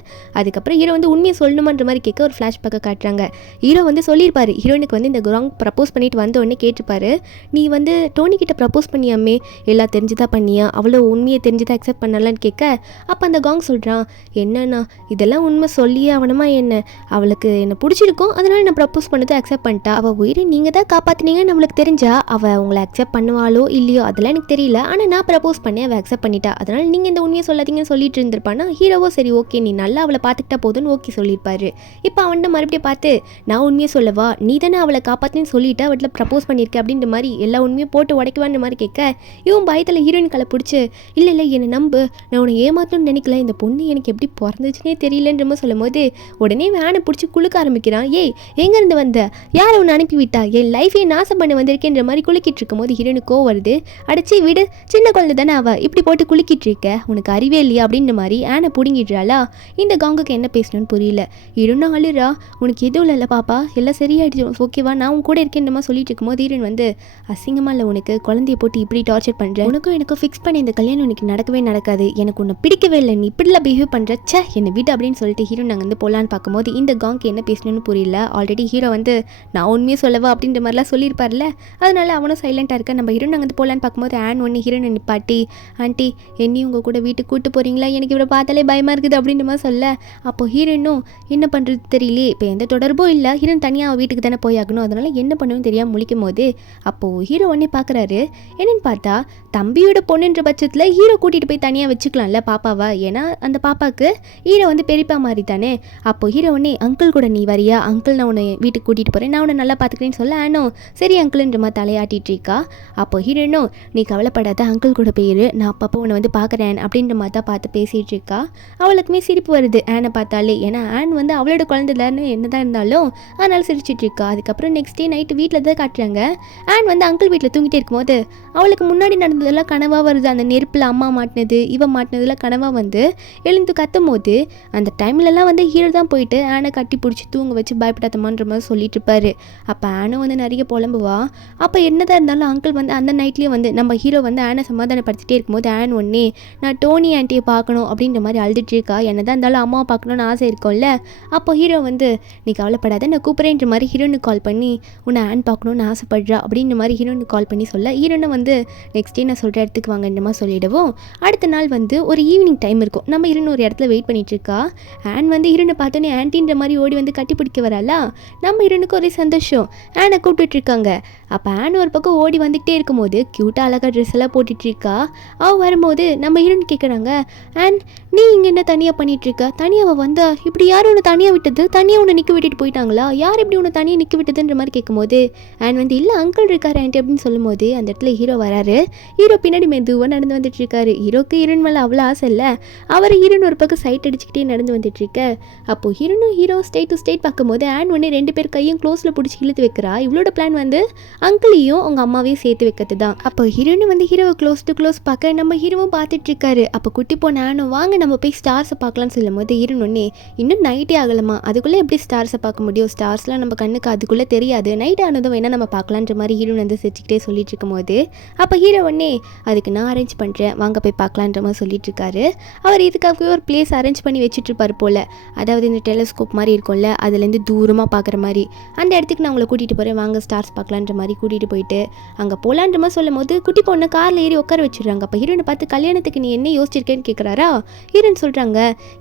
அதுக்கப்புறம் ஹீரோ வந்து உண்மையை சொல்லணுமான்ற மாதிரி கேட்க ஒரு ஃப்ளாஷ்பேக்கை காட்டுறாங்க. ஹீரோ வந்து சொல்லியிருப்பாரு, ஹீரோயினுக்கு வந்து இந்த காங் ப்ரப்போஸ் பண்ணிட்டு வந்த உடனே கேட்டிருப்பாரு, நீ வந்து டோனி கிட்ட ப்ரப்போஸ் பண்ணியாமே, எல்லாம் தெரிஞ்சுதான் பண்ணியா, அவ்வளோ உண்மையை தெரிஞ்சுதான் அக்செப்ட் பண்ணலான்னு கேட்க அப்போ அந்த காங் சொல்கிறான் என்னன்னா இதெல்லாம் உண்மை சொல்லியே அவனமா, என்ன அவளுக்கு என்ன பிடிச்சிருக்கும் அதனால நான் ப்ரப்போஸ் பண்ணதை அக்செப்ட் பண்ணிட்டா, அவள் உயிரை நீங்கள் தான் காப்பாற்றினீங்கன்னு நம்மளுக்கு தெரிஞ்சா அவள் உங்களை அக்செப்ட் பண்ணுவாளோ இல்லையோ அதெல்லாம் எனக்கு தெரியல, ஆனால் நான் ப்ரப்போஸ் பண்ணேன் அவள் அக்செப்ட் பண்ணிட்டா, அதனால் நீங்கள் இந்த உண்மையை சொல்லாதீங்கன்னு சொல்லிட்டு இருந்திருப்பானா. ஹீரோவோ சரி ஓகே நீ நல்லா அவளை பார்த்துக்கிட்டா போதுன்னு ஓகே சொல்லியிருப்பாரு. இப்போ அவன்கிட்ட மறுபடியும் பார்த்து நான் உண்மையை சொல்லவா, நீ தானே அவளை காப்பாற்றின்னு சொல்லிட்டு அவட்டில் ப்ரப்போஸ் பண்ணியிருக்க அப்படின்ற மாதிரி எல்லா உண்மையும் போட்டு உடைக்குவான்ற மாதிரி கேட்க இவன் பயத்தில் ஹீரோயின் களை பிடிச்சி இல்லை என்னை நம்பு, நான் உன்னை ஏமாற்றணும்னு நினைக்கல, இந்த பொண்ணு எனக்கு எப்படி பிறந்துச்சுன்னே தெரியலன்ற மாதிரி சொல்லும் போது உடனே வேனை பிடிச்சி குலுக்க ஆரம்பிக்கிறான். எங்கேருந்து வந்த, யாரை உன்னை அனுப்பிவிட்டா, என் லைஃபையே நாசம் பண்ண வந்திருக்கேன்ற மாதிரி குலுக்கிட்டு இருக்கும் போது ஹீரோனுக்கு வருது. அடிச்சு விடு, சின்ன குழந்தை தானே அவள், இப்படி போட்டு குலுக்கிட்டு இருக்க, உனக்கு அறிவே இல்லையா அப்படின்ற மாதிரி ஆனை பிடுங்கிடுறாளா. இந்த காங்குக்கு என்ன பேசணும்னு புரியல. ஹீரோன்னு அழுறா, உனக்கு எதுவும் எதுவும் இல்லை பாப்பா, எல்லாம் சரியாயிடுச்சு, ஓகேவா, நான் உன் கூட இருக்கேன் சொல்லிட்டு இருக்கும்போது ஹீரோயின் வந்து அசிங்கமாக இல்லை உனக்கு, குழந்தைய போட்டு இப்படி டார்ச்சர் பண்ணுற, உனக்கும் எனக்கும் ஃபிக்ஸ் பண்ணி இந்த கல்யாணம் எனக்கு நடக்கவே நடக்காது, எனக்கு உன்னை பிடிக்கவே இல்லை, நீ இப்படிலாம் பிஹேவ் பண்ணுற, சே என்னை விட்டு அப்படின்னு சொல்லிட்டு ஹீரோ நாங்கள் வந்து போகலான்னு பார்க்கும்போது இந்த காங்க்கு என்ன பேசணும்னு புரியல. ஆல்ரெடி ஹீரோ வந்து நான் உண்மையே சொல்லவா அப்படின்ற மாதிரிலாம் சொல்லியிருப்பார்ல, அதனால அவனும் சைலண்டாக இருக்க. நம்ம ஹீரோ நாங்கள் வந்து போகலான்னு பார்க்கும்போது ஒன்று ஹீரோனை நிப்பாட்டி, ஆண்டி என்னையும் உங்கள் கூட வீட்டுக்கு கூப்பிட்டு போகிறீங்களா, எனக்கு இவ்வளோ பார்த்தாலே பயமாக இருக்குது அப்படின்ற மாதிரி சொல்ல, அப்போ ஹீரோனும் என்ன பண்ணுறது தெரியலையே, இப்போ எந்த தொடர்பும் இல்லை, ஹீரோன் தனியாக வீட்டுக்கு தானே போய் ஆகணும், அதனால் என்ன பண்ணுன்னு தெரியாமல் முழிக்கும் போது அப்போது ஹீரோ உடனே பார்க்குறாரு. என்னென்னு பார்த்தா தம்பியோட பொண்ணுன்ற பட்சத்தில் ஹீரோ கூட்டிகிட்டு போய் தனியாக வச்சுக்கலாம்ல பாப்பாவா, ஏன்னா அந்த பாப்பாவுக்கு ஹீரோ வந்து பெரியப்பா மாதிரி தானே. அப்போது ஹீரோ உடனே அங்கிள் கூட நீ வரியா, அங்கிள் நான் உன்னை வீட்டுக்கு கூட்டிகிட்டு போகிறேன், நான் உன்னை நல்லா பார்த்துக்கிறேன்னு சொல்ல சரி அங்கிள்ன்ற மாதிரி தலையாட்டிகிட்டு இருக்கா. அப்போ ஹீரோனும் நீ கவலைப்படாத, அங்கிள் கூட போயிரு, நான் அப்பப்போ உன்னை வந்து பார்க்குறேன் அப்படின்ற மாதிரி தான் பார்த்து பேசிகிட்டு இருக்கா. அவளுக்குமே சிரிப்பு வருது ஆனை பார்த்தாலே, ஏன்னா வந்து அவளோட குழந்தைலன்னு என்னதான் இருந்தாலும் அதனால் சிரிச்சிட்டு இருக்கா. அதுக்கப்புறம் நெக்ஸ்ட் டே நைட்டு வீட்டில் தான் காட்டுறாங்க. வந்து அங்கிள் வீட்டில் தூங்கிட்டே இருக்கும்போது அவளுக்கு முன்னாடி நடந்ததெல்லாம் கனவாக வருது. அந்த நெருப்பில் அம்மா மாட்டினது இவன் மாட்டினதெல்லாம் கனவாக வந்து எழுந்து கத்தும் போது அந்த டைம்லலாம் வந்து ஹீரோ தான் போயிட்டு ஆனை கட்டி பிடிச்சி தூங்க வச்சு பயப்படாதமான்ற மாதிரி சொல்லிட்டு இருப்பாரு. அப்போ ஆனும் வந்து நிறைய புலம்புவா. அப்போ என்னதான் இருந்தாலும் அங்கிள் வந்து அந்த நைட்லேயே வந்து நம்ம ஹீரோ வந்து ஆனை சமாதானப்படுத்திட்டே இருக்கும்போது ஒன்னே நான் டோனி ஆண்டியை பார்க்கணும் அப்படின்ற மாதிரி அழுதுட்டு இருக்கா. என்னதான் இருந்தாலும் அம்மாவை பார்க்கணுன்னு ஆசை இருக்கும்ல. அப்போ ஹீரோ வந்து நீ கவலைப்படாத, நான் கூப்பிட்றேன்ற மாதிரி ஹீரோனுக்கு கால் பண்ணி உன்னை பார்க்கணுன்னு ஆசைப்படுறா அப்படின்ற மாதிரி ஹீரோனுக்கு கால் பண்ணி சொல்ல, ஹீரோனை வந்து நெக்ஸ்ட் டே நான் சொல்கிற இடத்துக்கு வாங்கன்ற மாதிரி சொல்லிவிடுவோம். அடுத்த நாள் வந்து ஒரு ஈவினிங் டைம் இருக்கும். நம்ம ஹீரோன் ஒரு இடத்துல வெயிட் பண்ணிட்டு இருக்கா. வந்து ஹீரோனை பார்த்தோன்னே ஆன்டின்ற மாதிரி ஓடி வந்து கட்டி பிடிக்க வராளா. நம்ம ஹீரோனுக்கு ஒரே சந்தோஷம். ஆனை கூப்பிட்டுட்டு இருக்காங்க. அப்போ ஒரு பக்கம் ஓடி வந்துகிட்டே இருக்கும்போது க்யூட்டாக அழகாக ட்ரெஸ் எல்லாம் போட்டுட்டு இருக்கா. அவள் வரும்போது நம்ம ஹீரோன் கேட்குறாங்க, நீ இங்கே என்ன தனியாக பண்ணிகிட்ருக்க, தனியாக வந்தா இப்படி யார் உன்னை தனியாக விட்டது, தனியாக உன்னை நிற்க விட்டுட்டு போயிட்டாங்களா, யார் இப்படி உன்னை தனியாக நிற்க விட்டதுன்ற மாதிரி கேட்கும்போது வந்து இல்லை அங்கிள் இருக்காரு ஆண்டி அப்படின்னு சொல்லும்போது அந்த இடத்துல ஹீரோ வராரு. ஹீரோ பின்னாடி மெதுவாக நடந்து வந்துட்டு இருக்காரு. ஹீரோக்கு ஹீரோன் மேலே அவ்வளோ ஆசை இல்லை. அவர் ஹீரோன் ஒரு பக்கம் சைட் அடிச்சுக்கிட்டே நடந்து வந்துட்டு இருக்க. அப்போது ஹீரோ ஸ்டேட் டு ஸ்டேட் பார்க்கும்போது உடனே 2 பேர் கையும் க்ளோஸில் பிடிச்சி இழுத்து வைக்கிறா. இவளோட பிளான் வந்து அங்கிளையும் அவங்க அம்மாவையும் சேர்த்து வைக்கிறது தான். அப்போ ஹீரோனு வந்து ஹீரோவை க்ளோஸ் டு க்ளோஸ் பார்க்க நம்ம ஹீரோவும் பார்த்துட்டு இருக்காரு. அப்போ குட்டி போன வாங்க நம்ம போய் ஸ்டார்ஸை பார்க்கலான்னு சொல்லும் போது ஹீரோன் ஒன்னே இன்னும் நைட்டே ஆகலாமா, அதுக்குள்ளே எப்படி ஸ்டார்ஸை பார்க்க முடியும், ஸ்டார்ஸ்லாம் நம்ம கண்ணுக்கு அதுக்குள்ளே தெரியாது, நைட் ஆனதும் வேணால் நம்ம பார்க்கலான்ற மாதிரி ஹீரோன் வந்து சிரிச்சுக்கிட்டே சொல்லிட்டு இருக்கும்போது அப்போ ஹீரோ ஒன்னே அதுக்கு நான் அரேஞ்ச் பண்ணுறேன் வாங்க போய் பார்க்கலான்ற மாதிரி சொல்லிட்டு இருக்காரு. அவர் இதுக்காகவே ஒரு பிளேஸ் அரேஞ்ச் பண்ணி வச்சுட்டு இருப்பார் போல். அதாவது இந்த டெலஸ்கோப் மாதிரி இருக்கும்ல, அதுலேருந்து தூரமாக பார்க்குற மாதிரி அந்த இடத்துக்கு நான் உங்களை கூட்டிகிட்டு போகிறேன் வாங்க ஸ்டார்ஸ் பார்க்கலான்ற மாதிரி கூட்டிகிட்டு போயிட்டு அங்கே போகலான்ற மாதிரி சொல்லும் போது குட்டி பொண்ணு காரில் ஏறி உட்கார வச்சுடுறாங்க. அப்போ ஹீரோனை பார்த்து கல்யாணத்துக்கு நீ என்ன யோசிச்சிருக்கேன்னு கேட்குறாரா. ஹீரோன் சொல்கிறாங்க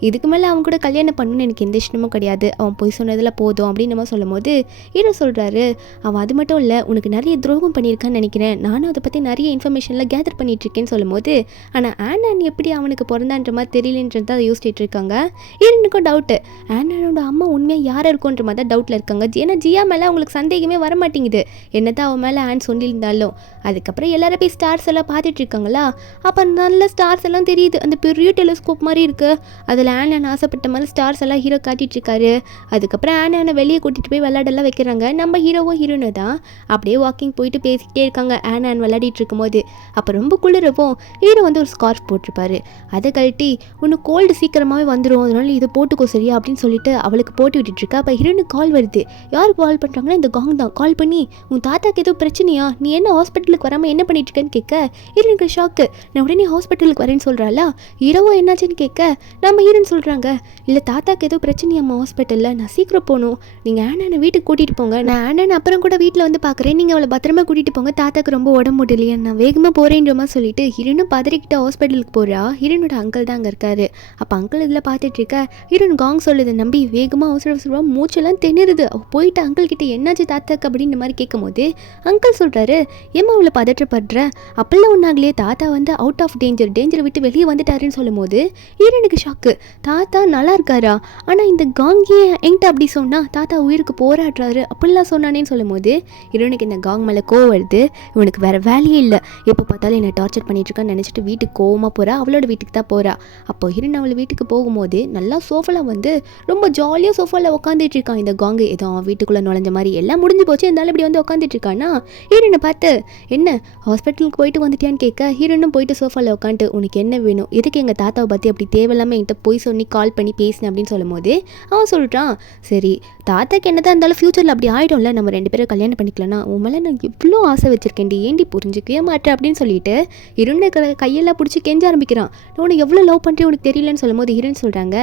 இதுக்கு மேலே அவன் கூட கல்யாணம் பண்ணணும்னு எனக்கு எந்த இஷ்டமும் கிடையாது, அவன் போய் சொன்னதில் போதும் அப்படின்னு நம்ம சொல்லும் போது ஹீரோ சொல்கிறாரு அவன் அது மட்டும் இல்லை உனக்கு நிறைய துரோகம் பண்ணியிருக்கான்னு நினைக்கிறேன், நானும் அதை பற்றி நிறைய இன்ஃபர்மேஷன்லாம் கேதர் பண்ணிகிட்ருக்கேன்னு சொல்லும் போது ஆனால் ஆனான் எப்படி அவனுக்கு பிறந்தான்ற மாதிரி தெரியலன்றது அதை யோசிச்சுட்டு இருக்காங்க. ஹீரோனுக்கும் டவுட்டு ஆனானோட அம்மா உண்மையாக யார் இருக்குன்ற மாதிரி தான் டவுட்டில் இருக்காங்க. ஏன்னா ஜியா மேலே அவங்களுக்கு சந்தேகமே வர மாட்டேங்குது என்னதான் அவன் மேலே சொல்லியிருந்தாலும். அதுக்கப்புறம் எல்லாரும் போய் ஸ்டார்ஸ் எல்லாம் பார்த்துட்டு இருக்காங்களா. அப்போ நல்ல ஸ்டார்ஸ் எல்லாம் தெரியுது, அந்த பெரிய டெலிஸ்கோப் மாதிரி இருக்குது, அதில் ஆனான் ஆசைப்பட்ட மாதிரி ஸ்டார்ஸ் எல்லாம் ஹீரோ காட்டிகிட்டு இருக்காரு. அதுக்கப்புறம் ஆனானை வெளியே கூட்டிகிட்டு போய் விளையாடெல்லாம் வைக்கிறாங்க. நம்ம ஹீரோவும் ஹீரோனு தான் அப்படியே வாக்கிங் போயிட்டு பேசிக்கிட்டே இருக்காங்க ஆனான் விளையாடிட்டு இருக்கும்போது. அப்போ ரொம்ப குளிரவும் ஹீரோ வந்து ஒரு ஸ்கார்ஃப் போட்டிருப்பாரு. அதை கழட்டி ஒன்று கோல்டு சீக்கிரமாகவே வந்துடும், அதனால இதை போட்டுக்கோ சரியா அப்படின்னு சொல்லிட்டு அவளுக்கு போட்டு விட்டுட்டு இருக்கா. அப்போ ஹீரோனுக்கு கால் வருது. யாருக்கு கால் பண்ணுறாங்கன்னா இந்த காங் தான். கால் பண்ணி உன் தாத்தாக்கு ஏதோ பிரச்சனையா, நீ என்ன ஹாஸ்பிட்டலுக்கு வராமல் என்ன பண்ணிட்டு இருக்கேன்னு கேட்க ஹீரோனுக்கு ஷாக்கு. நான் உடனே ஹாஸ்பிட்டலுக்கு வரேன்னு சொல்கிறாளா. ஹீரோவோ என்னாச்சுன்னு கேட்க நம்ம ஹீரோன்னு சொல்கிறாங்க இல்லை தாத்தாக்கு ஏதோ பிரச்சனையாம்மா ஹாஸ்பிட்டலில், நான் சீக்கிரம் போகணும், நீங்கள் ஆனானை வீட்டுக்கு கூட்டிகிட்டு போங்க, நான் ஆனான் அப்புறம் கூட வீட்டில் வந்து பார்க்குறேன், நீங்கள் அவளை பத்திரமா கூட்டிகிட்டு போங்க, தாத்தாக்கு ரொம்ப உடம்பு முடியலையா, நான் வேகமாக போகிறேன்ற மாதிரி சொல்லிட்டு ஹீரோனும் பதறிக்கிட்ட ஹாஸ்பிட்டலுக்கு போகிறா. ஹீரோனோட அங்கிள் தான் அங்கே இருக்காரு. அப்போ அங்கிள் இதில் பார்த்துட்டு இருக்க ஹீரோன் காங் சொல்லுது நம்பி வேகமாக அவசரமாக மூச்செல்லாம் திணறுது. போயிட்டு அங்கிள் கிட்ட என்னாச்சு தாத்தாக்கு அப்படின்ற மாதிரி கேட்கும் போது அங்கிள் சொல்கிறாரு ஏமா அவளை பதற்றப்படுற, அப்பெல்லாம் ஒன்றாகலையே, தாத்தா வந்து அவுட் ஆஃப் டேஞ்சரை விட்டு வெளியே வந்துட்டாருன்னு சொல்லும் போது ஹீரோனுக்கு ஷாக்கு. தாத்தா நல்லா இருக்காரா, ஆனால் இந்த காங்கியே என்கிட்ட அப்படி சொன்னா தாத்தா உயிருக்கு போராடுறாரு அப்படிலாம் சொன்னானேன்னு சொல்லும் போது ஹீரோனுக்கு இந்த காங் மேலே கோவம் வருது. இவனுக்கு வேறு வேலையே இல்லை, எப்போ பார்த்தாலும் என்னை டார்ச்சர் பண்ணிட்டு இருக்கான்னு நினச்சிட்டு வீட்டுக்கு கோவமாக போகிறா. அவளோட வீட்டுக்கு தான் போகிறா. அப்போ ஹீரோன் அவளை வீட்டுக்கு போகும்போது நல்லா சோஃபாவில் வந்து ரொம்ப ஜாலியாக சோஃபாவில் உட்காந்துட்டு இருக்கான் இந்த காங்கு. ஏதோ அவன் வீட்டுக்குள்ளே நுழைஞ்ச மாதிரி எல்லாம் முடிஞ்சு போச்சு, இருந்தாலும் இப்படி வந்து உட்காந்துட்டு இருக்கான்னா ஹீரோனை பார்த்து என்ன ஹாஸ்பிட்டலுக்கு போயிட்டு வந்துட்டியான்னு கேட்க ஹீரோனும் போயிட்டு சோஃபாவில் உட்காந்துட்டு உனக்கு என்ன வேணும், எதுக்கு எங்கள் தாத்தாவை பற்றி அப்படி தேவையில்லாமல் என்கிட்ட போய் சொல்லி கால் பண்ணி பேசினேன் அப்படின்னு சொல்லும் போது அவன் சொல்கிறான் சரி சரி தாத்தாக்கு என்னதான் இருந்தாலும் ஃபியூச்சரில் அப்படி ஆகிடும்ல, நம்ம 2 பேரும் கல்யாணம் பண்ணிக்கலன்னா உன் மேலே நான் எவ்வளோ ஆசை வச்சிருக்கேன்டி, ஏண்டி புரிஞ்சுக்கவே மாட்டேன் அப்படின்னு சொல்லிட்டு ஹீரோனை கையெல்லாம் பிடிச்சி கெஞ்ச ஆரம்பிக்கிறான். நான் உனக்கு எவ்வளோ லவ் பண்ணுறேன் உனக்கு தெரியலன்னு சொல்லும்போது ஹீரோயின் சொல்கிறாங்க,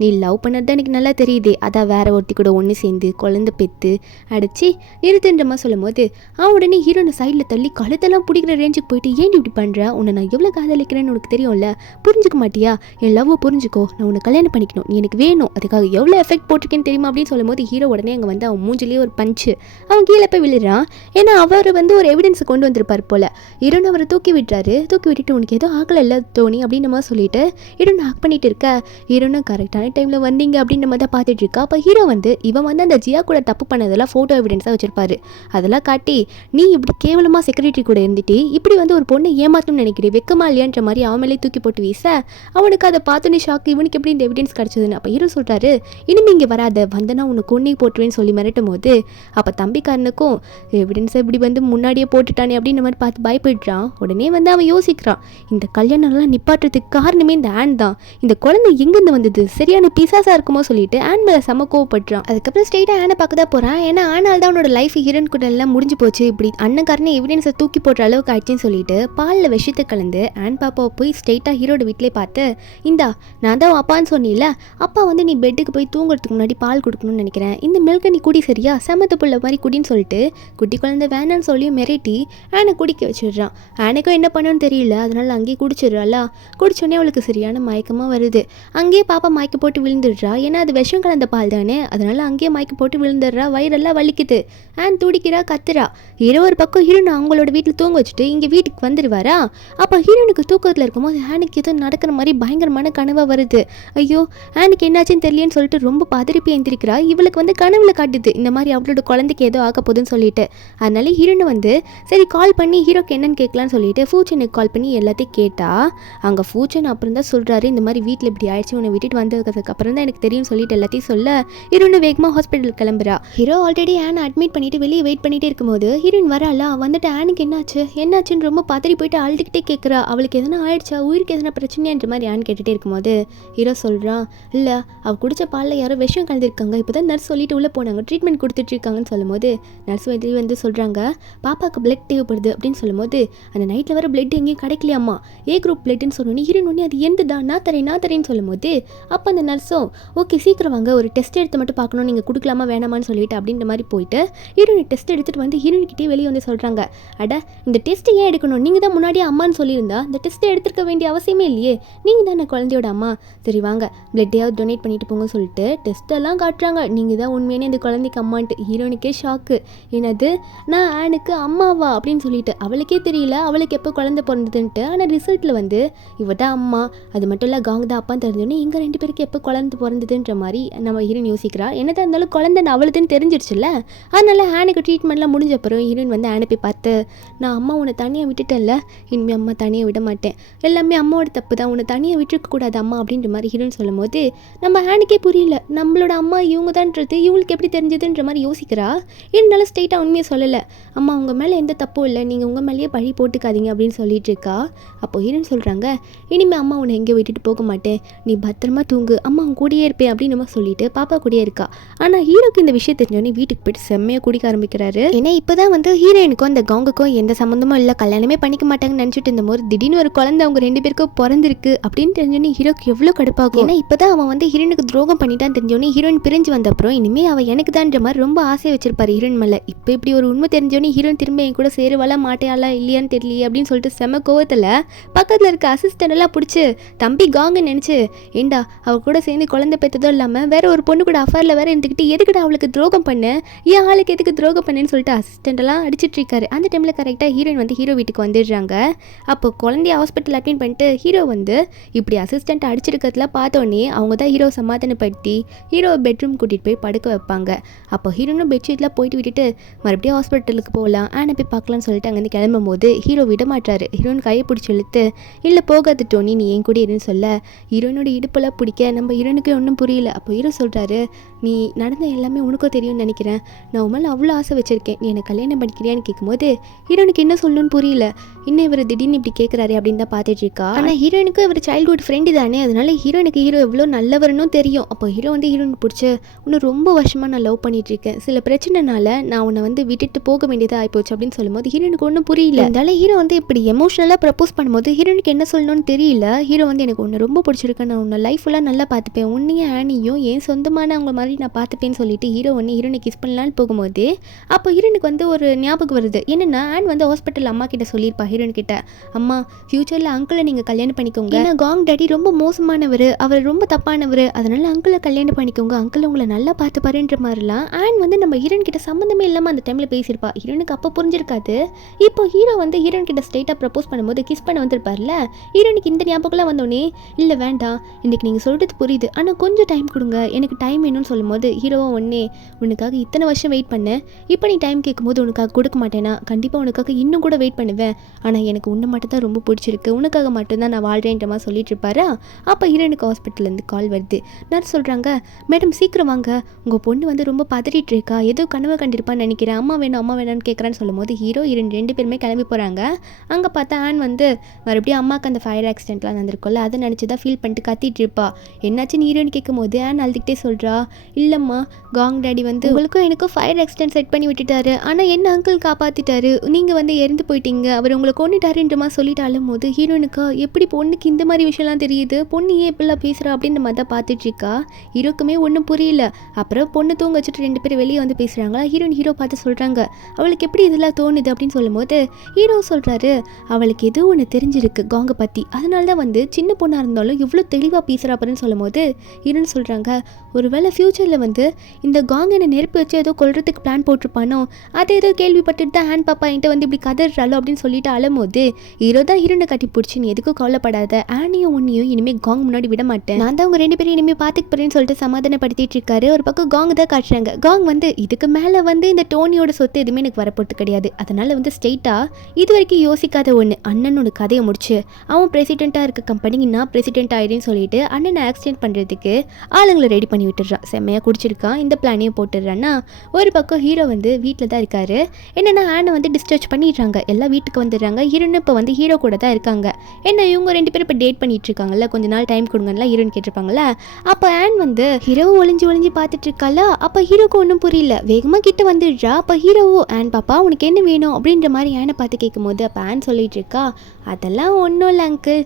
நீ லவ் பண்ணது தான் எனக்கு நல்லா தெரியுது, அதான் வேற ஒருத்தி கூட ஒன்று சேர்ந்து குழந்தை பெற்று அடிச்சு நிறுத்துன்ற மாதிரி சொல்லும்போது உடனே ஹீரோனை சைடில் தள்ளி கழுத்தெல்லாம் பிடிக்கிற ரேஞ்சுக்கு போயிட்டு ஏன் இப்படி பண்ணுற, உன்னை நான் எவ்வளோ காதலிக்கிறேன்னு உனக்கு தெரியும்ல, புரிஞ்சுக்க மாட்டியா, என் லவ்வை புரிஞ்சுக்கோ, நான் உன்னை கல்யாணம் பண்ணிக்கணும், நீ எனக்கு வேணும், அதுக்காக எவ்வளோ எஃபெக்ட் போட்டிருக்கேன்னு தெரியுமா அப்படின்னு சொல்லும்போது ஹீரோ உடனே அங்கே வந்து அவன் மூஞ்சிலேயே ஒரு பஞ்சு, அவன் கீழே போய் விழுறான். ஏன்னா அவர் வந்து ஒரு எவிடன்ஸை கொண்டு வந்திருப்பார் போல. ஹீரோன் அவரை தூக்கி விட்டுறாரு. தூக்கி விட்டுட்டு உனக்கு ஏதோ ஆகலை இல்லை தோனி அப்படின்னு மாதிரி சொல்லிட்டு ஹீரோன் ஹாக் பண்ணிட்டு இருக்க. ஹீரோனும் கரெக்டான டைமில் வந்தீங்க அப்படின்னு நம்ம தான் பார்த்துட்டு இருக்கா. அப்போ ஹீரோ வந்து இவன் வந்து அந்த ஜியா கூட தப்பு பண்ணதெல்லாம் ஃபோட்டோ எவிடன்ஸாக வச்சிருப்பாரு. அதெல்லாம் காட்டி நீ இப்படி கேவலமாக செக்ரட்டரி கூட இருந்துட்டு இப்படி வந்து ஒரு பொண்ணை ஏமாத்தணும்னு நினைக்கிறேன், வெக்கமா இல்லையான்ற மாதிரி அவன் மேலே தூக்கி போட்டு வீச அவனுக்கு அதை பார்த்தோன்னே ஷாக்கு, இவனுக்கு எப்படி இந்த எவிடன்ஸ் கிடச்சதுன்னு. அப்போ ஹீரோ சொல்கிறாரு, இனிமே இங்கே வராத, வந்தனா உன்னை கொன்னி போட்டுருவேன்னு சொல்லி மிரட்டும் போது அப்போ தம்பிக்காரனுக்கும் எவிடன்ஸை இப்படி வந்து முன்னாடியே போட்டுட்டானே அப்படின்னு மாதிரி பார்த்து பயப்படுறான். உடனே வந்து அவன் யோசிக்கிறான், இந்த கல்யாணம்லாம் நிப்பாட்டுறதுக்கு காரணமே இந்த ஆன் தான், இந்த குழந்தை எங்கேருந்து வந்தது, சரியான பிசாசாக இருக்குமோ சொல்லிட்டு ஆன் மேலே செம கோவப்படுறான். அதுக்கப்புறம் ஸ்ட்ரெயிட்டாக ஆனை பார்க்க தான் போகிறான். ஏன்னா ஆனால் தான் அவனோட லைஃப் ஹீரோன் கூட எல்லாம் முடிஞ்சு போச்சு, இப்படி அண்ணன்காரனே எவிடன்ஸை தூக்கி போடுற அளவுக்கு ஆயிடுச்சுன்னு சொல்லிட்டு பாலில் விஷயத்தை கலந்து ஆன் பாப்பாவை போய் ஸ்ட்ரெயிட்டாக ஹீரோட வீட்டிலே பார்த்து, இந்தா நான் தான் அப்பான்னு சொன்னில, அப்பா வந்து நீ பெட்டுக்கு போய் தூங்குறதுக்கு முன்னாடி பால் கொடுக்கணும்னு நினைக்கிறேன், இந்த மில்கை நீ குடி சரியா, செமத்து புள்ள மாதிரி குடின்னு சொல்லிட்டு குட்டி குழந்தை வேணான்னு சொல்லி மிரட்டி ஆனை குடிக்க வச்சிடுறான். ஆனைக்கும் என்ன பண்ணணும்னு தெரியல, அதனால அங்கேயே குடிச்சிடுறாளா. குடிச்சோடனே அவளுக்கு சரியான மயக்கமாக வருது. அங்கேயே பாப்பா மயக்க போட்டு விழுந்துடுறா. ஏன்னா அது விஷம் கலந்த பால் தானே, அதனால அங்கேயே மயக்க போட்டு விழுந்துடுறா. வயிறெல்லாம் வலிக்குது. ஆன் துடிக்கிறா, கத்துறா. ஒரு பக்கம் ஹீரோன் அவங்களோட வீட்டில் தூங்க வச்சுட்டு இங்கே வீட்டுக்கு வந்துடுவாரா. அப்போ ஹீரோனுக்கு தூக்கத்தில் இருக்கும்போது ஆனுக்கு ஏதோ நடக்கிற மாதிரி பயங்கரமான கனவாக வருது. ஐயோ ஆனுக்கு என்னாச்சுன்னு தெரியலன்னு சொல்லிட்டு ரொம்ப பதறிப்பி எழுந்திருக்கிறா. இவளுக்கு வந்து கனவுல காட்டுது இந்த மாதிரி அவளோட குழந்தைக்கு ஏதோ ஆக போகுதுன்னு சொல்லிட்டு. அதனால ஹீரோனை வந்து சரி கால் பண்ணி ஹீரோக்கு என்னன்னு கேட்கலான்னு சொல்லிட்டு ஃபூச்சனுக்கு கால் பண்ணி எல்லாத்தையும் கேட்டா அங்கே ஃபூச்சன் அப்புறம் தான் சொல்கிறாரு, இந்த மாதிரி வீட்டில் இப்படி ஆயிடுச்சு, உன்னை விட்டுட்டு வந்ததுக்கு அப்புறம் தான் எனக்கு தெரியும் சொல்லிட்டு எல்லாத்தையும் சொல்ல ஹீரோனு வேகமாக ஹாஸ்பிட்டல் கிளம்புறா. ஹீரோ ஆல்ரெடி ஆனை அட்மிட் பண்ணிட்டு வெளியே வெயிட் பண்ணிட்டு இருக்கும்போது ஹீரோயின் வராளா. வந்துட்டு ஆனுக்கு என்னாச்சுன்னு ரொம்ப பதறி போயிட்டு அழுதுகிட்டே கேட்குறா. அவளுக்கு எதனா ஆயிடுச்சா, உயிருக்கு எதனா பிரச்சனைன்ற மாதிரி ஆன் கேட்டுகிட்டே இருக்கும்போது ஹீரோ சொல்கிறான், இல்லை அவள் குடித்த பாலில் யாரோ விஷயம் கலந்துருக்காங்க, இப்போ தான் நர்ஸ் சொல்லிட்டு உள்ளே போனாங்க, ட்ரீட்மெண்ட் கொடுத்துட்டு இருக்காங்கன்னு சொல்லும்போது நர்ஸ் வந்து சொல்கிறாங்க பாப்பாவுக்கு பிளட் தேவைப்படுது அப்படின்னு சொல்லும்போது அந்த நைட்டில் வர பிளட் எங்கேயும் கிடைக்கலையாம்மா, ஏ குரூப் பிளட்னு சொன்னோன்னே ஹீரோன் ஒன்று அது எந்ததா நான் தரேன்னு சொல்லும்போது அப்போ அந்த நர்ஸும் ஓகே சீக்கிரம் வாங்க, ஒரு டெஸ்ட் எடுத்து மட்டும் பார்க்கணும், நீங்கள் கொடுக்கலாமா வேணாமான்னு சொல்லிட்டு அப்படின்ற மாதிரி போயிட்டு ஹீரோயின் டெஸ்ட் எடுத்துகிட்டு வந்து ஹீரோயின்கிட்டே வெளியே வந்து சொல்கிறாங்க, அட இந்த டெஸ்ட் ஏன் எடுக்கணும், நீங்கள் தான் முன்னாடியே அம்மான்னு சொல்லியிருந்தா இந்த டெஸ்ட்டை எடுத்துருக்க வேண்டிய அவசியமே இல்லையே, நீங்கள் தானே குழந்தையோட அம்மா, சரி வாங்க பிளட்டையாவது டொனேட் பண்ணிட்டு போங்கன்னு சொல்லிட்டு டெஸ்ட்டெல்லாம் காட்டுறாங்க. நீங்கள் தான் உண்மையான இந்த குழந்தைக்கு அம்மான்ட்டு. ஹீரோனுக்கே ஷாக்கு, என்னது நான் ஆனுக்கு அம்மாவா அப்படின்னு சொல்லிட்டு. அவளுக்கே தெரியல அவளுக்கு எப்போ குழந்தை பிறந்ததுன்ட்டு. ஆனால் ரிசல்ட்டில் வந்து இவ தான் அம்மா, அது மட்டும் இல்லை காங் தான் அப்பான்னு தெரிஞ்சோன்னே எங்கள் 2 பேருக்கு எப்போ குழந்தை பிறந்ததுன்ற மாதிரி நம்ம ஹீரோயின் யோசிக்கிறா. என்னதான் இருந்தாலும் குழந்தை அவளுதுன்னு தெரிஞ்சிருச்சுல்ல. அதனால ஆனுக்கு ட்ரீட்மெண்ட்லாம் முடிஞ்ச அப்புறம் ஹீரோயின் வந்து ஆனை போய் பார்த்து, நான் அம்மா உன்னை தனியாக விட்டுட்டேன்ல, இனிமேல் அம்மா தனியாக விட மாட்டேன், எல்லாமே அம்மாவோட தப்பு தான், உன்னை தனியாக விட்டுருக்க கூடாது அம்மா அப்படின்ற மாதிரி ஹீரோயின் சொல்லும் போது நம்ம ஆனுக்கே புரியல நம்மளோட அம்மா இவங்க தான்ன்றது இவங்களுக்கு எப்படி தெரிஞ்சதுன்ற மாதிரி யோசிக்கிறா. இருந்தாலும் ஸ்ட்ரெயிட்டாக உண்மையை சொல்லலை, அம்மா உங்கள் மேலே எந்த தப்பும் இல்லை, நீங்கள் உங்கள் மேலேயே பழி போட்டுக்காதீங்க அப்படின்னு சொல்லிட்டு இருக்கா. அப்போ ஹீரோயின் சொல்கிறாங்க, இனிமேல் அம்மா உன்னை எங்கே விட்டுட்டு போக மாட்டேன், நீ பத்திரமா தூங்கு, அம்மா உன் கூடயே இருப்பேன் அப்படின்னு நம்ம சொல்லிட்டு பாப்பா கூடயே இருக்கா. ஆனால் ஹீரோக்கு இந்த விஷயம் தெரிஞ்சோடனே வீட்டுக்கு போயிட்டு செம்மையாக குடிக்க ஆரம்பிக்கிறாரு. ஏன்னா இப்போ தான் வந்து ஹீரோயினுக்கும் அந்த காங்குக்கும் எந்த சம்மந்தமும் இல்லை, கல்யாணமே பண்ணிக்க மாட்டாங்கன்னு நினச்சிட்டு இருந்தபோது திடீர்னு ஒரு குழந்தை அவங்க 2 பேருக்கும் பிறந்திருக்கு அப்படின்னு தெரிஞ்சோடனே ஹீரோக்கு எவ்வளோ கடுப்பாகும். ஏன்னா இப்போ தான் அவன் வந்து ஹீரோனுக்கு துரோகம் பண்ணிட்டான்னு தெரிஞ்சோடனே ஹீரோயின் பிரிஞ்சு வந்த அப்புறம் இனிமேல் அவள் எனக்கு தான்ற மாதிரி ரொம்ப ஆசையை வச்சிருப்பாரு ஹீரோயின் மேலே. இப்போ இப்படி ஒரு உண்மை தெரிஞ்சோடனே ஹீரோயின் திரும்ப என் கூட சேருவாளா மாட்டையாளா இல்லையான்னு தெரியலையே அப்படின்னு சொல்லிட்டு செம கோவத்தில் பக்கத்தில் இருக்க அசிஸ்டன்ட் எல்லாம் பிடிச்சி தம்பி காங்குன்னு நினச்சி, ஏண்டா அவள் கூட சேர்ந்து குழந்தை பெற்றதும் இல்லாமல் வேற ஒரு பொண்ணு கூட அஃபேரில் வேற இருந்துக்கிட்டு எதுக்கிட்ட அவளுக்கு துரோகம் பண்ண, ஏன் ஆளுக்கு எதுக்கு துரோகம் பண்ணேன்னு சொல்லிட்டு அசிஸ்டன்ட் எல்லாம் அடிச்சிட்டு இருக்காரு. அந்த டைமில் கரெக்டாக ஹீரோயின் வந்து ஹீரோ வீட்டுக்கு வந்துடுறாங்க. அப்போ குழந்தைய ஹாஸ்பிட்டல் அட்மிட் பண்ணிட்டு ஹீரோ வந்து இப்படி அசிஸ்டன்ட் அடிச்சிருக்கிறதுல பார்த்தோன்னே அவங்க தான் ஹீரோ சமாதானப்படுத்தி ஹீரோ பெட்ரூம் கூட்டிகிட்டு போய் படுக்க வைப்பாங்க. அப்போ ஹீரோனும் பெட்ஷீட்லாம் போயிட்டு விட்டுட்டு மறுபடியும் ஹாஸ்பிட்டலுக்கு போகலாம் ஆனை போய் பார்க்கலாம்னு சொல்லிட்டு அங்கேருந்து கிளம்பும் போது ஹீரோ விட மாட்டாரு. ஹீரோயின் கையை பிடிச்சி இழுத்து, இல்லை போகாது டோனி நீ என் கூட இருன்னு சொல்ல ஹீரோனோட இடுப்பெல்லாம் பிடிக்க நம்ம ஹீரோனுக்கு ஒன்றும் புரியல. அப்போ ஹீரோ சொல்கிறாரு, நீ நடந்த எல்லாமே உனக்கும் தெரியும்னு நினைக்கிறேன், நான் உன் மேலே அவ்வளோ ஆசை வச்சிருக்கேன், நீ என்னை கல்யாணம் பண்ணிக்கிறியான்னு கேட்கும்போது ஹீரோனுக்கு என்ன சொல்லணும்னு புரியல. இன்னும் இவர் திடீர்னு இப்படி கேட்குறாரு அப்படின்னு தான் பார்த்துட்டு இருக்கா. ஆனால் ஹீரோனுக்கு இவர் சைல்ட்ஹுட் ஃப்ரெண்டு தானே, அதனால ஹீரோனுக்கு ஹீரோ எவ்வளோ நல்லவர்னும் தெரியும். அப்போ ஹீரோ வந்து ஹீரோனுக்கு பிடிச்சி உன்னை ரொம்ப வருஷமாக நான் லவ் பண்ணிகிட்ருக்கேன், சில பிரச்சனைனால நான் உன்னை வந்து விட்டுட்டு போக வேண்டியதாக ஆகிப்போச்சு அப்படின்னு சொல்லும்போது ஹீரோனுக்கு ஒன்றும் புரியல. இருந்தாலும் ஹீரோ வந்து இப்படி எமோஷனலாக ப்ரப்போஸ் பண்ணும்போது ஹீரோனுக்கு என்ன சொல்லணும்னு தெரியல. ஹீரோ வந்து எனக்கு உன்னை ரொம்ப பிடிச்சிருக்கு, நான் உன்னை லைஃப் ஃபுல்லாக நல்லா பார்த்துப்பேன், உன்னையும் ஆனியும் ஏன் சொந்தமான அவங்க மாதிரி நான் பார்த்துப்பேன்னு சொல்லிட்டு ஹீரோ ஒன்று ஹீரோனை கிஸ் பண்ணலான்னு போகும்போது அப்போ ஹீரோனுக்கு வந்து ஒரு ஞாபகம் வருது. என்னென்னா ஆன் வந்து ஹாஸ்பிட்டல் அம்மா கிட்ட சொல்லியிருப்பா ஹீரோன் கிட்ட, அம்மா ஃப்யூச்சரில் அங்கிளை நீங்கள் கல்யாணம் பண்ணிக்கோங்க, ஏன்னா காங் டாடி ரொம்ப மோசமானவர், அவர் ரொம்ப தப்பானவர், அதனால அங்கிளை கல்யாணம் பண்ணிக்கோங்க, அங்கிள் உங்களை நல்லா பார்த்துப்பாருன்ற மாதிரிலாம் ஆன் வந்து நம்ம ஹீரோன் கிட்ட சம்மந்தமே இல்லாமல் அந்த டைமில் பேசியிருப்பா. ஹீரோனுக்கு அப்போ புரிஞ்சிருக்காது. இப்போ ஹீரோ வந்து ஹீரோன் கிட்ட ஸ்ட்ரைட்டாக ப்ரப்போஸ் பண்ணும்போது கிஸ் பண்ண வந்திருப்பார்ல, ஹீரோனுக்கு இந்த ஞாபகம்லாம் வந்தோடனே இல்லை வேண்டாம், இன்றைக்கி நீங்கள் சொல்கிறது புரியுது, ஆனால் கொஞ்சம் டைம் கொடுங்க, எனக்கு டைம் வேணும்னு சொல்லும்போது ஹீரோவா ஒன்னே உனக்காக இத்தனை வருஷம் வெயிட் பண்ணேன், இப்போ நீ டைம் கேட்கும்போது உனக்காக கொடுக்க மாட்டேனா, கண்டிப்பாக உனக்காக இன்னும் கூட வெயிட் பண்ணுவேன், ஆனால் எனக்கு உன்னை மட்டும் தான் ரொம்ப பிடிச்சிருக்கு, உனக்காக மட்டும்தான் நான் வாழ்கிறேன்ற மாதிரி சொல்லிட்டு இருப்பாரா. அப்போ ஹீரோனுக்கு ஹாஸ்பிட்டல்லேருந்து கால் வருது. நர்ஸ் சொல்கிறாங்க, மேடம் சீக்கிரம் வாங்க, உங்கள் பொண்ணு வந்து ரொம்ப பதறிட்டு இருக்கா, ஏதோ கனவு கண்டிருப்பான்னு நினைக்கிறேன், அம்மா வேணும்னு கேட்குறான்னு சொல்லும்போது ஹீரோ ரெண்டு பேருமே கிளம்பி போகிறாங்க. அங்கே பார்த்தா ஆன் வந்து மறுபடியும் அம்மாவுக்கு அந்த ஃபயர் ஆக்சிடென்ட்லாம் நடந்திருக்கும்ல, அதை நினச்சி தான் ஃபீல் பண்ணிட்டு கத்திட்டு இருப்பா. என்னாச்சுன்னு ஹீரோன்னு கேட்கும் போது ஆன் அழுதுகிட்டே சொல்கிறா, இல்லைம்மா காங் டாடி வந்து உங்களுக்கும் எனக்கும் ஃபயர் ஆக்சிடென்ட் செட் பண்ணி விட்டுட்டாரு, ஆனால் என்ன அங்கிள் காப்பாற்றிட்டாரு, நீங்கள் வந்து இறந்து போயிட்டீங்க, அவர் உங்களை கொண்டுட்டாருன்ற மாதிரி சொல்லிட்டு அழும்போது ஹீரோனுக்கா எப்படி பொண்ணுக்கு இந்த மாதிரி விஷயம்லாம் தெரியுது, பொண்ணு ஏன் இப்படிலாம் பேசுகிறா அப்படின்ற மாதிரி தான் பார்த்துட்டு இருக்கா. ஹீரோக்குமே ஒன்றும் புரியல. அப்புறம் பொண்ணு தூங்க வச்சுட்டு ரெண்டு பேரும் வெளியே வந்து பேசுகிறாங்களா. ஹீரோ பார்த்து சொல்கிறாங்க, அவளுக்கு எப்படி இதெல்லாம் தோணுது அப்படின்னு சொல்லும்போது ஹீரோ சொல்கிறாரு, அவளுக்கு எதுவும் ஒன்று தெரிஞ்சிருக்கு காங்கை பற்றி, அதனால தான் வந்து சின்ன பொண்ணாக இருந்தாலும் இவ்வளோ தெளிவாக பேசுகிறா அப்படின்னு சொல்லும்போது ஹீரோன்னு சொல்கிறாங்க, ஒருவேளை ஃப்யூச்சரில் வந்து இந்த காங் என்னை நெருப்பு வச்சு ஏதோ கொல்றதுக்கு பிளான் போட்டிருப்பானோ, அதை ஏதோ கேள்விப்பட்டுட்டு தான் ஹேண்ட் பாப்பா என்கிட்ட வந்து இப்படி கதறாலோ அப்படின்னு சொல்லிட்டு அழும்போது ஹீரோ தான் ஹீரோனை கட்டி பிடிச்சி, நீ எதுக்கும் கவலைப்படாத, ஆனியும் உன்னையும் இனிமேல் காங் முன்னாடி விட மாட்டேன், நான் தான் அவங்க ரெண்டு பேரும் இனிமேல் பார்த்துக்க போறேன்னு சொல்லிட்டு சமாதானப்படுத்திட்டு இருக்காரு. ஒரு பக்கம் காங் தான் காட்டுறாங்க. காங் வந்து இதுக்கு மேலே வந்து இந்த டோனியோட சொத்து எதுவுமே எனக்கு வரப்போறது கிடையாது, அதனால வந்து ஸ்ட்ரெயிட்டாக இது வரைக்கும் யோசிக்காத ஒன்று, அண்ணனோட கதையை முடிச்சு அவன் பிரசிடென்ட்டாக இருக்க கம்பெனிக்கு நான் பிரசிடென்ட் ஆயிடுன்னு சொல்லிட்டு அண்ணனை ஆக்சிடென்ட் பண்ணுறதுக்கு ஆளுங்களை ரெடி பண்ணி விட்டுறான். செம்மையாக குடிச்சிருக்கான், இந்த பிளானையும் போட்டுடுறான்னா. ஒரு பக்கம் ஹீரோ வந்து வீட்டில் தான் இருக்காரு. என்னென்னா ஆனை வந்து டிஸ்சார்ஜ் பண்ணிடுறாங்க, எல்லாம் வீட்டுக்கு வந்துடுறாங்க. ஹீரோன்னு இப்போ வந்து ஹீரோ கூட தான் இருக்காங்க. என்ன இவங்க ரெண்டு பேரும் இப்போ டேட் பண்ணிட்டு இருக்காங்கல்ல, கொஞ்ச நாள் டைம் கொடுங்கலாம் ஹீரோன்னு கேட்டிருப்பாங்கல்ல. அப்போ ஆன் வந்து ஹீரோவை ஒளிஞ்சு பார்த்துட்டு இருக்கால. அப்போ ஹீரோக்கு ஒன்றும் புரியல, வேகமாக கிட்ட வந்துடுறா. அப்போ ஹீரோவோ ஆன் பாப்பா உனக்கு என்ன வேணும் அப்படின்ற மாதிரி ஆனை பார்த்து கேட்கும்போது அப்போ ஆன் சொல்லிட்டு இருக்கா, அதெல்லாம் ஒன்றும் இல்லை அங்கிள்,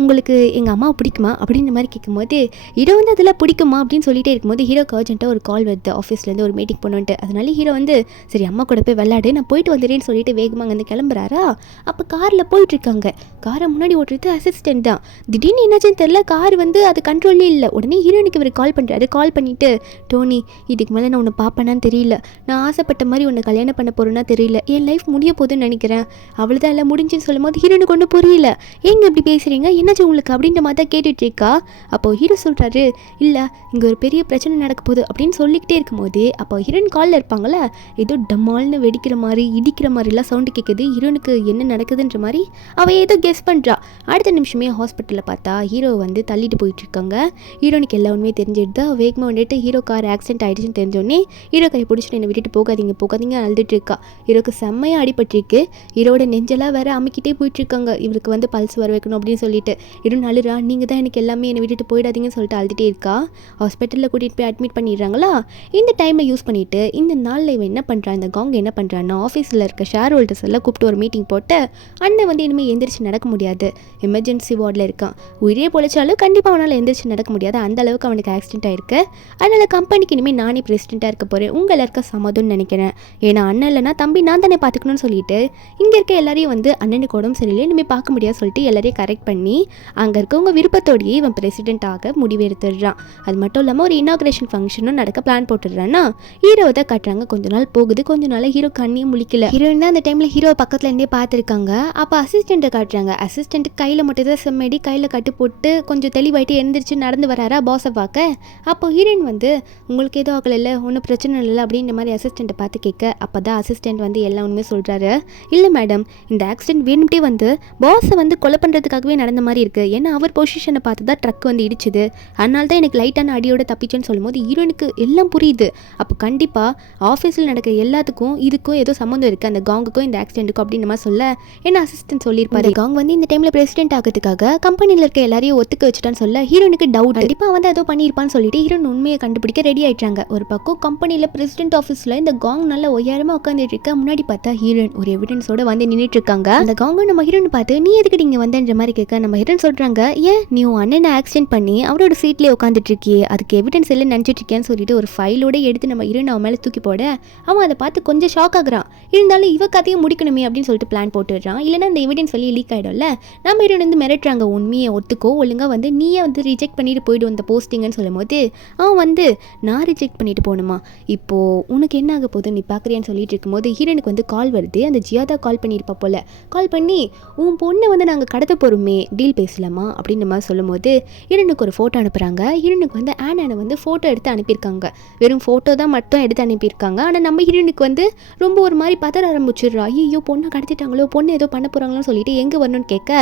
உங்களுக்கு எங்கள் அம்மாவை பிடிக்குமா அப்படின்ற மாதிரி கேட்கும்போது ஹீரோ வந்து அதெல்லாம் பிடிக்குமா அப்படின்னு சொல்லிட்டே இருக்கும்போது ஹீரோக்கு அர்ஜென்ட்டாக ஒரு கால் வருது, ஆஃபீஸ்லேருந்து ஒரு மீட்டிங் பண்ணுன்ட்டு. அதனால ஹீரோ வந்து சரி அம்மா கூட போய் விளையாடு, நான் போயிட்டு வந்துடுறேன்னு சொல்லிட்டு வேகமாக வந்து கிளம்புறாரா. அப்போ காரில் போயிட்டுருக்காங்க. காரை முன்னாடி ஓட்டுறது அசிஸ்டன்ட் தான். திடீர்னு என்னாச்சுன்னு தெரியல, கார் வந்து அது கண்ட்ரோல்லே இல்லை. உடனே ஹீரோனுக்கு இவர் கால் பண்ணுறாரு. கால் பண்ணிவிட்டு, டோனி இதுக்கு மேலே நான் உன்னை பார்ப்பேனான்னு தெரியல, நான் ஆசைப்பட்ட மாதிரி உன்னை கல்யாணம் பண்ண போகிறேன்னா தெரியல, என் லைஃப் முடிய போகுதுன்னு நினைக்கிறேன், அவ்வளோதான் எல்லாம் முடிஞ்சுன்னு சொல்லும் போது ஹீரோனுக்கு ஒன்றும் புரியல, ஏங்க இப்படி பேசுகிறீங்க, என்னாச்சு உங்களுக்கு அப்படின்ற மாதிரி தான் கேட்டுட்டு இருக்கா. அப்போது ஹீரோ சொல்கிறாரு, இல்லை இங்கே ஒரு பெரிய பிரச்சனை நடக்க போகுது அப்படின்னு சொல்லிக்கிட்டே இருக்கும்போது அப்போ ஹீரோயின் காலில் இருப்பாங்களே, ஏதோ டமால்னு வெடிக்கிற மாதிரி இடிக்கிற மாதிரிலாம் சவுண்டு கேட்குது. ஹீரோனுக்கு என்ன நடக்குதுன்ற மாதிரி அவள் ஏதோ கெஸ் பண்ணுறா. அடுத்த நிமிஷமே ஹாஸ்பிட்டலில் பார்த்தா ஹீரோ வந்து தள்ளிட்டு போயிட்டுருக்காங்க. ஹீரோனுக்கு எல்லா உண்மையே தெரிஞ்சிடுது. வேகமாக வந்துட்டு ஹீரோ கார் ஆக்சிடென்ட் ஆகிடுச்சுன்னு தெரிஞ்சோடனே ஹீரோ கை பிடிச்சிட்டு என்னை விட்டுட்டு போகாதீங்க அழுதுட்டு இருக்கா. ஹீரோக்கு செம்மையாக அடிபட்டிருக்கு. ஹீரோட நெஞ்செல்லாம் வேற அமைக்கிட்டே போயிட்டுருக்காங்க, இவருக்கு வந்து பல்ஸ் வர வைக்கணும் அப்படின்னு சொல்லிட்டு. ஹீரோ அழுறா, நீங்கள் தான் எனக்கு எல்லாமே என்னை விட்டுட்டு போயிடாதீங்கன்னு சொல்லிட்டு அழுதுகிட்டே இருக்கா. ஹாஸ்பிட்டலில் கூட்டிகிட்டு போய் அட்மிட் பண்ணிடுறாங்களா. இந்த டைமில் யூஸ் பண்ணிவிட்டு இந்த நாளில் இவன் என்ன பண்ணுறான், இந்த காங் என்ன பண்ணுறான்னா ஆஃபீஸில் இருக்க ஷேர் ஹோல்டர்ஸ் எல்லாம் கூப்பிட்டு ஒரு மீட்டிங் போட்டு அண்ணன் வந்து இனிமேல் எந்திரிச்சு நடக்க முடியாது, எமர்ஜென்சி வார்டில் இருக்கான், உயிரே பொழைச்சாலும் கண்டிப்பாக அவனால் எந்திரிச்சு நடக்க முடியாது, அந்த அளவுக்கு அவனுக்கு ஆக்சிடென்ட் ஆயிருக்கு, அதனால் கம்பெனிக்கு இனிமேல் நானே பிரசிடென்ட்டாக இருக்க போகிறேன், உங்கள் எல்லாருக்கும் சம்மதம்னு நினைக்கிறேன், ஏன்னா அண்ணன் இல்லைனா தம்பி நான் தானே பார்த்துக்கணும்னு சொல்லிட்டு இங்கே இருக்க எல்லாரையும் வந்து அண்ணனுக்கு உடம்பு சரியில்லை இனிமேல் பார்க்க முடியாது சொல்லிட்டு எல்லாரையும் கரெக்ட் பண்ணி அங்கே இருக்கவங்க விருப்பத்தோடையே இவன் பிரசிடென்ட் ஆக முடிவு எடுத்துடுறான். அது மட்டும் இல்லாமல் ஒரு இனாக்ரேஷன் ஃபங்க்ஷனும் நடக்க பிளான் போட்டுடுறான்னா ஹீரோவை தான் காட்டுறாங்க. கொஞ்ச நாள் போகுது, கொஞ்ச நாள் ஹீரோ கண்ணியும் முழிக்கல. ஹீரோயின் தான் அந்த டைமில் ஹீரோ பக்கத்தில் இருந்தே பார்த்துருக்காங்க. அப்போ அசிஸ்டண்ட்டை காட்டுறாங்க. அசிஸ்டண்ட் கையில் மட்டும் தான் செம்மடி கையில் கட்டு போட்டு கொஞ்சம் தெளிவாயிட்டு எழுந்திரிச்சு நடந்து வராரா பாஸை பார்க்க. அப்போ ஹீரோயின் வந்து உங்களுக்கு எதுவும் ஆகலை, ஒன்றும் பிரச்சனை இல்லை அப்படின்ற மாதிரி அசிஸ்டண்ட்டை பார்த்து கேட்க அப்போ தான் அசிஸ்டண்ட் வந்து எல்லா ஒன்றுமே சொல்கிறாரு. இல்லை மேடம், இந்த ஆக்சிடென்ட் வேணும்ட்டே வந்து பாஸை வந்து கொலை பண்ணுறதுக்காகவே நடந்த மாதிரி இருக்குது. ஏன்னா அவர் பொசிஷனை பார்த்து தான் ட்ரக் வந்து இடிச்சுது, அதனால தான் எனக்கு லைட்டான அடியோட தப்பிச்சேன்னு சொல்லும்போது ஹீரோனுக்கு எல்லாம் புரியுது. அப்போ கண்டிப்பாக ஆஃபீஸில் நடக்கிற எல்லாத்துக்கும் இதுக்கும் ஏதோ சம்மந்தம் இருக்குது, அந்த காங்குக்கும் இந்த ஆக்சிடென்ட்டுக்கும் அப்படின்னு நம்ம சொல்ல என்ன அசிஸ்டன்ட் சொல்லியிருப்பாரு. காங் வந்து இந்த டைமில் பிரசிடென்ட் ஆகிறதுக்காக கம்பெனியில் இருக்க எல்லாரையும் ஒத்துக்க வச்சுட்டான்னு சொல்ல ஹீரோனுக்கு டவுட். கண்டிப்பாக வந்து ஏதோ பண்ணியிருப்பான்னு சொல்லிட்டு ஹீரோன் உண்மையை கண்டுபிடிக்க ரெடி ஆயிட்டாங்க. ஒரு பக்கம் கம்பெனியில் பிரசிடென்ட் ஆஃபீஸில் இந்த காங் நல்லா ஒய்யாரமாக உட்காந்துட்டு இருக்க, முன்னாடி பார்த்தா ஹீரோன் ஒரு எவிடன்ஸோட வந்து நின்றுட்டு இருக்காங்க. அந்த காங்க நம்ம ஹீரோன் பார்த்து நீ எதுக்கு இங்கே வந்தன்ற மாதிரி கேட்க, நம்ம ஹீரோன் சொல்றாங்க, ஏன் நீ உன் அண்ணனை ஆக்சிடென்ட் பண்ணி அவரோட சீட்லேயே உட்காந்துட்டு இருக்கியே, அதுக்கு எவிடன்ஸ் எல்லாம் நினச்சிட்டு இருக்கேன்னு சொல்லிட்டு ஒரு ஃபைலோட எடுத்து நம்ம ஹீரோன் அவன் மேலே தூக்கி போட அவன் அதை பார்த்து கொஞ்சம் ஷாக் ஆகுறான். இருந்தாலும் இவ கதையை முடிக்கணுமே அப்படின்னு சொல்லிட்டு பிளான் போட்டுடுறான். இல்லைன்னா அந்த எவிடன்ஸ் வெளியே லீக் ஆகிடும்ல. நம்ம ஹீரோன் வந்து மிரட்டுறாங்க, உண்மையை ஒத்துக்கோ, ஒழுங்காக வந்து நீயே வந்து ரிஜெக்ட் பண்ணிட்டு போயிடும் அந்த போஸ்டிங்கன்னு சொல்லும் போது அவன் வந்து நான் ரிஜெக்ட் பண்ணிட்டு போகணுமா, இப்போ உனக்கு என்ன ஆக போகுது நீ பார்க்குறியான்னு சொல்லிட்டு இருக்கும்போது ஹீரோனுக்கு வந்து கால் வருது. அந்த ஜியாதா கால் பண்ணியிருப்பா போல. கால் பண்ணி உன் பொண்ணை வந்து நாங்கள் கடத்த போகிறோமே, டீல் பேசலாமா அப்படின்ற மாதிரி சொல்லும் போது ஹீரோனுக்கு ஒரு ஃபோட்டோ அனுப்புகிறாங்க. ஹீரோனுக்கு வந்து ஆனானை வந்து ஃபோட்டோ எடுத்து அனுப்பியிருக்காங்க. வெறும் ஃபோட்டோ தான் மட்டும் எடுத்து அனுப்பியிருக்காங்க. ஆனால் நம்ம ஹீரோனுக்கு வந்து ரொம்ப ஒரு மாதிரி பதற ஆரம்பிச்சிடுறா. ஐயோ பொண்ணை கடத்திட்டாங்களோ, பொண்ணு ஏதோ பண்ண போகிறாங்களோன்னு சொல்லிட்டு எங்கே வரணும்னு கேட்க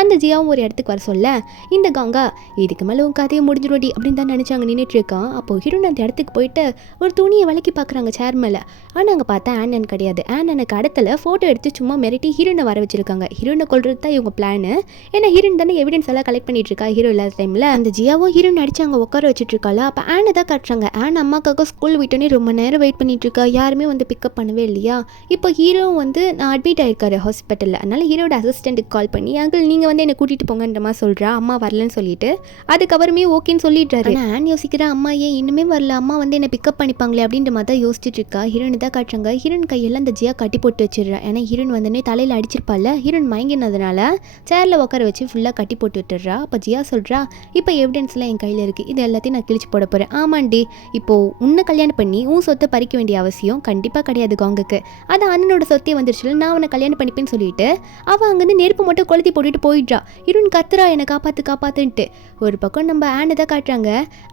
அந்த ஜியாவும் ஒரு இடத்துக்கு வர சொல்ல இந்த கங்கா இதுக்கு மேலே உன் கதையை முடிஞ்சிடுடி அப்படின்னு தான் நினச்சாங்க நின்றுட்டு இருக்கான். அப்போ ஹீரோன் அந்த இடத்துக்கு போயிட்டு ஒரு துணியை விலக்கி பார்க்குறாங்க சேர் மேலே. ஆனால் அங்கே பார்த்தா ஆனன் கிடையாது. ஆனனுக்கு அடுத்தல ஃபோட்டோ எடுத்து சும்மா மிரட்டி ஹீரோனை வர வச்சிருக்காங்க. ஹீரோனை கொல்றது தான் இவங்க பிளானு. ஏன்னா ஹீரோன் தானே எவிடன்ஸ் எல்லாம் கலெக்ட் பண்ணிட்டு இருக்கா ஹீரோ இல்லாத டைமில். அந்த ஜியாவும் ஹீரோன் அடிச்சு அங்கே உட்கார வச்சுட்டு இருக்காளா. அப்போ ஆனை தான் காட்டுறாங்க. ஆன் அம்மாக்காக ஸ்கூல் விட்டோன்னே ரொம்ப நேரம் வெயிட் பண்ணிட்டு இருக்கா, யாருமே வந்து பிக்கப் பண்ணவே இல்லையா. இப்போ ஹீரோ வந்து நான் அட்மிட் ஆயிருக்காரு ஹாஸ்பிட்டலில். அதனால ஹீரோட அசிஸ்டண்ட்டுக்கு கால் பண்ணி அங்கிள் நீங்கள் வந்து என்னை கூட்டிகிட்டு போங்கன்ற மாதிரி சொல்கிறா. அம்மா வரலன்னு சொல்லிட்டு அதுக்கப்புறமே ஓகேன்னு சொல்லிடுறாரு. ஆன் யோசிக்கிறா, அம்மா ஏன் இன்னுமே வரல, அம்மா வந்து என்னை பிக்கப் பண்ணிப்பாங்களே அப்படின்ற மாதிரி தான் யோசிச்சுட்டு இருக்கா. ஹீரோனை தான் காட்டுறாங்க. ஹீரோன் கையெல்லாம் அந்த ஜியா கட்டி போட்டு வச்சிடுறா. ஏன்னா ஹீரோன் வந்து தலையில் அடிச்சிருப்பால. ஹீரோன் மயங்கினதுனால சேரில் உட்கார வச்சு ஃபுல்லாக கட்டி போட்டு விட்டுடுறா. அப்போ ஜியா சொல்கிறா, இப்போ எவிடன்ஸ்லாம் என் கையில் இருக்குது, இது எல்லாத்தையும் நான் கிழிச்சு போட போகிறேன். ஆமாண்டி, இப்போது உன்னை கல்யாணம் பண்ணி உன் சொத்தை பறிக்க வேண்டிய அவசியம் கண்டிப்பாக கிடையாது காங்குக்கு. அது அண்ணனோட சொத்தே வந்துருச்சுல, நான் அவனை கல்யாணம் பண்ணிப்பேன்னு சொல்லிட்டு அவள் அங்கேருந்து நெருப்பு மட்டும் கொளுத்தி போட்டுட்டு போயிடுறா. ஹீரோன் கத்துறா, என்னை காப்பாற்றுன்ட்டு. ஒரு பக்கம் நம்ம ஆனை தான் காட்டுறாங்க.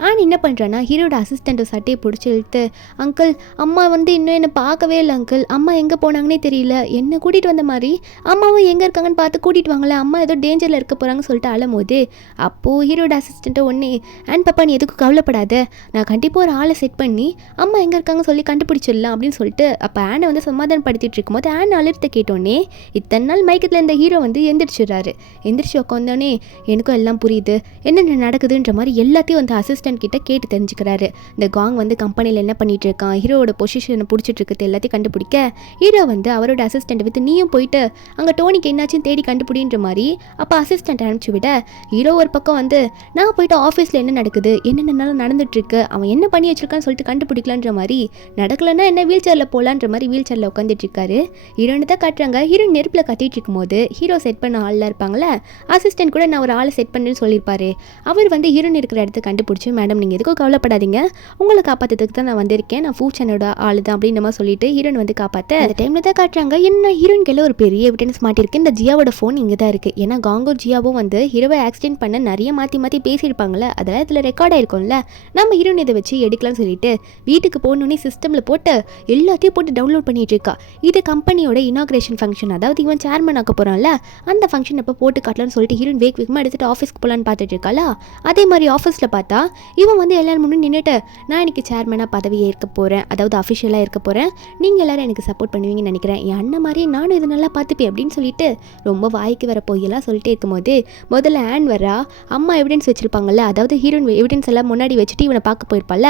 ஆன் என்ன பண்ணுறான்னா ஹீரோட அசிஸ்டண்ட்டை சட்டையை பிடிச்சி இழுத்து, அங்கிள் அம்மா வந்து இன்னும் என்னை பார்க்கவே இல்லை அங்கிள், அம்மா எங்கே போனாங்கன்னே தெரியல, என்னை கூட்டிகிட்டு வந்த மாதிரி அம்மாவும் எங்கே இருக்காங்கன்னு பார்த்து கூட்டிகிட்டு வாங்கல, அம்மா ஏதோ டேஞ்சரில் இருக்க போகிறாங்கன்னு சொல்லிட்டு அழும்போது அப்போது ஹீரோட அசிஸ்டண்ட்டை ஒன்றே ஆன் பாப்பா நீ எதுக்கும் கவலைப்படாத, நான் கண்டிப்பாக ஒரு ஆளை செட் பண்ணி அம்மா எங்கே இருக்காங்கன்னு சொல்லி கண்டுபிடிச்சிடலாம் அப்படின்னு சொல்லிட்டு அப்போ ஆனை வந்து சமாதானப்படுத்திட்டு இருக்கும்போது ஆன் அழுத்த கேட்டோன்னே இத்தனை நாள் மயக்கத்தில் இந்த ஹீரோ வந்து எந்திரிச்சிடுறாரு. எந்திரிச்சு உட்காந்தோடனே எனக்கும் எல்லாம் புரியுது என்னென்ன நடக்குதுன்ற மாதிரி எல்லாத்தையும் வந்து அசிஸ்டன்ட் கிட்ட கேட்டு தெரிஞ்சுக்கிறாரு. இந்த காங் வந்து கம்பெனியில் என்ன பண்ணிட்டு இருக்கான், ஹீரோட பொசிஷனை பிடிச்சிட்டு இருக்கிறது எல்லாத்தையும் கண்டுபிடிக்க ஹீரோ வந்து அவரோட அசிஸ்டண்ட் வித்து நீயும் போயிட்டு அங்கே டோனிக்கு என்னாச்சும் தேடி கண்டுபிடின்ற மாதிரி அப்போ அசிஸ்டண்ட் அனுப்பிச்சு விட ஹீரோ ஒரு பக்கம் வந்து நான் போயிட்டு ஆஃபீஸில் என்ன நடக்குது என்னென்னாலும் நடந்துட்டுருக்கு, அவன் என்ன பண்ணி வச்சிருக்கான்னு சொல்லிட்டு கண்டுபிடிக்கலான்ற மாதிரி, நடக்கலன்னா என்ன வீல் சேரில் போகலான்ற மாதிரி வீல் சேரில் உட்காந்துட்டு இருக்காரு. ஹீரோனை தான் காட்டுறாங்க. ஹீரோன் நெருப்பில் கத்திட்டு இருக்கும்போது ஹீரோ செட் பண்ண ஆள்லாம் இருப்பாங்களே அசிஸ்டன்ட் கூட நான் ஒரு ஆளை செட் பண்ணுன்னு சொல்லியிருப்பாரு. அவர் வந்து ஹீரோன் இருக்கிற இடத்த கண்டுபிடிச்சி மேடம் நீங்கள் எதுக்கும் கவலைப்படாதீங்க, உங்களை காப்பாற்றுறதுக்கு தான் நான் வந்திருக்கேன், நான் ஃபூச்சனோட ஆள் தான் அப்படின்னு நம்ம சொல்லிட்டு ஹீரோன் வந்து காப்பாற்ற அந்த டைமில் தான் காட்டுறாங்க. என்ன ஹீரோன் கையில் ஒரு பெரிய எவிடன்ஸ் மாட்டிருக்கு. இந்த ஜியாவோட ஃபோன் இங்கே தான் இருக்குது. ஏன்னா காங்கோ ஜியாவும் வந்து ஹீரோவை ஆக்சிடென்ட் பண்ண நிறைய மாற்றி பேசியிருப்பாங்களே, அதெல்லாம் இதில் ரெக்கார்ட் ஆயிருக்கும்ல. நம்ம ஹீரோன் இதை வச்சு எடுக்கலாம்னு சொல்லிட்டு வீட்டுக்கு போகணுன்னே சிஸ்டமில் போட்டு எல்லாத்தையும் போட்டு டவுன்லோட் பண்ணிட்டு இருக்கா. இது கம்பெனியோட இனாக்ரேஷன் ஃபங்க்ஷன், அதாவது இவன் சேர்மன் ஆக்க போகிறான்ல அந்த ஃபங்க்ஷன் அப்போ போட்டு காட்டலான்னு சொல்லிட்டு ஹீரோன் வேகமாக எடுத்துகிட்டு ஆஃபீஸ்க்கு போகலான்னு பார்த்துட்டு இருக்காளா. அதே மாதிரி ஆஃபீஸில் பார்த்தா இவன் வந்து எல்லாரும் முன்னாடி நின்றுட்டு நான் எனக்கு சேர்மனாக பதவியை இருக்க போகிறேன், அதாவது அஃபிஷியலாக இருக்க போகிறேன், நீங்கள் எல்லோரும் எனக்கு சப்போர்ட் பண்ணுவீங்கன்னு நினைக்கிறேன், என் அண்ணன் மாதிரி நானும் இதை நல்லா பார்த்துப்பேன் அப்படின்னு சொல்லிட்டு ரொம்ப வாய்க்கு வர போயெல்லாம் சொல்லிட்டே இருக்கும்போது முதல்ல ஆன் வரா. அம்மா எவிடன்ஸ் வச்சுருப்பாங்கல்ல, அதாவது ஹீரோன் எவிடன்ஸ் எல்லாம் முன்னாடி வச்சுட்டு இவனை பார்க்க போயிருப்பால,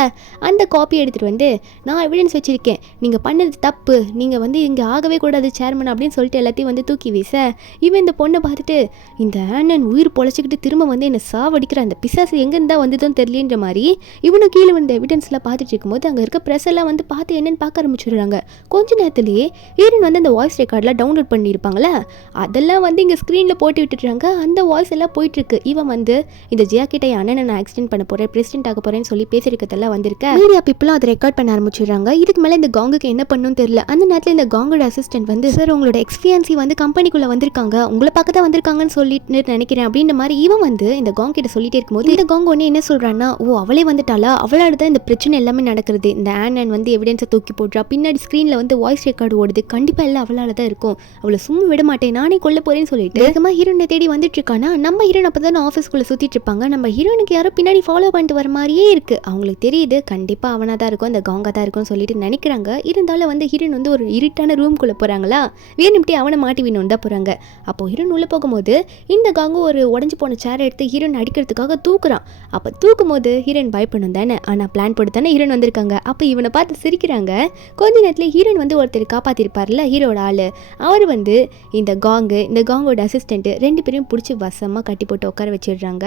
அந்த காப்பி எடுத்துகிட்டு வந்து நான் எவிடன்ஸ் வச்சுருக்கேன், நீங்கள் பண்ணது தப்பு, நீங்கள் வந்து இங்கே ஆகவே கூடாது சேர்மன் அப்படின்னு சொல்லிட்டு எல்லாத்தையும் வந்து தூக்கி வீச இவன் இந்த பொண்ணை பார்த்துட்டு இந்த ஆனன் உயிர் பொழைச்சிக்கிட்டு திரும்ப வந்து என்னை சாவடிக்கிற அந்த பிசாசு எங்கேருந்தா வந்ததுன்னு தெரியலன்ற மாதிரி இவனும் கீழே வந்த எவிடன்ஸ்லாம் பார்த்துட்டு இருக்கும்போது அங்கே இருக்க ப்ரெஸ் எல்லாம் வந்து பார்த்து என்னென்னு பார்க்க ஆரம்பிச்சுடுறாங்க. கொஞ்ச நேரத்துலேயே ஹீரோன் வந்து அந்த வாய்ஸ் ரெக்கார்டெலாம் டவுன்லோட் பண்ணியிருப்பாங்களே அதெல்லாம் வந்து இங்கே ஸ்க்ரீனில் போட்டு விட்டுட்டுறாங்க. அந்த வாய்ஸ் எல்லாம் போயிட்டுருக்கு. இவன் வந்து இந்த ஜியா கிட்ட என் அண்ணனை நான் ஆக்சிடென்ட் பண்ண போகிறேன், பிரசிடென்ட் ஆக போகிறேன்னு சொல்லி பேசியிருக்கதெல்லாம் வந்திருக்கேன். மீடியா பீப்புளும் அதை ரெக்கார்ட் பண்ண ஆரம்பிச்சுடுறாங்க. இதுக்கு மேலே இந்த காங்குக்கு என்ன பண்ணணும்னு தெரியல. அந்த நேரத்தில் இந்த காங்கோட அசிஸ்டன்ட் வந்து சார் உங்களோட எக்ஸ்பீரியன்ஸி வந்து கம்பெனிக்குள்ளே வந்திருக்காங்க, உங்களை பார்க்க தான் வந்திருக்காங்கன்னு சொல்லிட்டு நினைக்கிறேன் அப்படின்ற மாதிரி இவன் வந்து இந்த காங் கிட்ட சொல்லிட்டே இருக்கும்போது இந்த காங் ஒன்று என்ன சொல்கிறான்னா ஓ அவளே வந்துட்டாளா, அவளால தான் இந்த பிரச்சனை எல்லாமே நடக்கிறது, இந்த ஆனன் வந்து எவிடன்ஸை தூக்கி போடுறா, பின்னாடி ஸ்க்ரீனில் வந்து வாய்ஸ் ரெக்கார்டு ஓடுது, கண்டிப்பாக எல்லாம் அவளால் தான் இருக்கும், அவளை சும்மா விட மாட்டேன் நானே கொல்ல போறேன்னு சொல்லிட்டு வேகமா ஹீரோனை தேடி வந்துட்டு இருக்கானா. நம்ம ஹீரோன் அப்பதான் ஆஃபீஸ்க்குள்ள சுத்திட்டு இருப்பாங்க. நம்ம ஹீரோனுக்கு யாரோ பின்னாடி ஃபாலோ பண்ணிட்டு வர மாதிரியே இருக்கு. அவங்களுக்கு தெரியுது கண்டிப்பா அவனா தான் இருக்கும், அந்த காங்கா தான் இருக்கும்னு சொல்லிட்டு நினைக்கிறாங்க. இருந்தாலும் வந்து ஹீரோன் வந்து ஒரு இருட்டான ரூம்குள்ள போறாங்களா, வேணும்ட்டே அவனை மாட்டி வேணும் தான் போறாங்க. அப்போ ஹீரோன் உள்ள போகும்போது இந்த காங்கு ஒரு உடஞ்சு போன சேர் எடுத்து ஹீரோன் அடிக்கிறதுக்காக தூக்குறான். அப்ப தூக்கும் போது ஹீரோன் பயப்படணும் தானே, ஆனா பிளான் போட்டு தானே ஹீரோன் வந்திருக்காங்க. அப்ப இவனை பார்த்து சிரிக்கிறாங்க. கொஞ்ச நேரத்துல ஹீரோன் வந்து ஒருத்தர் காப்பாத்திருப்பார்ல ஹீரோட ஆளு, அவர் வந்து இந்த காங்கோட அசிஸ்டன்ட் ரெண்டு பேரையும் பிடிச்சி வசமா கட்டி போட்டு உட்கார வச்சிடுறாங்க.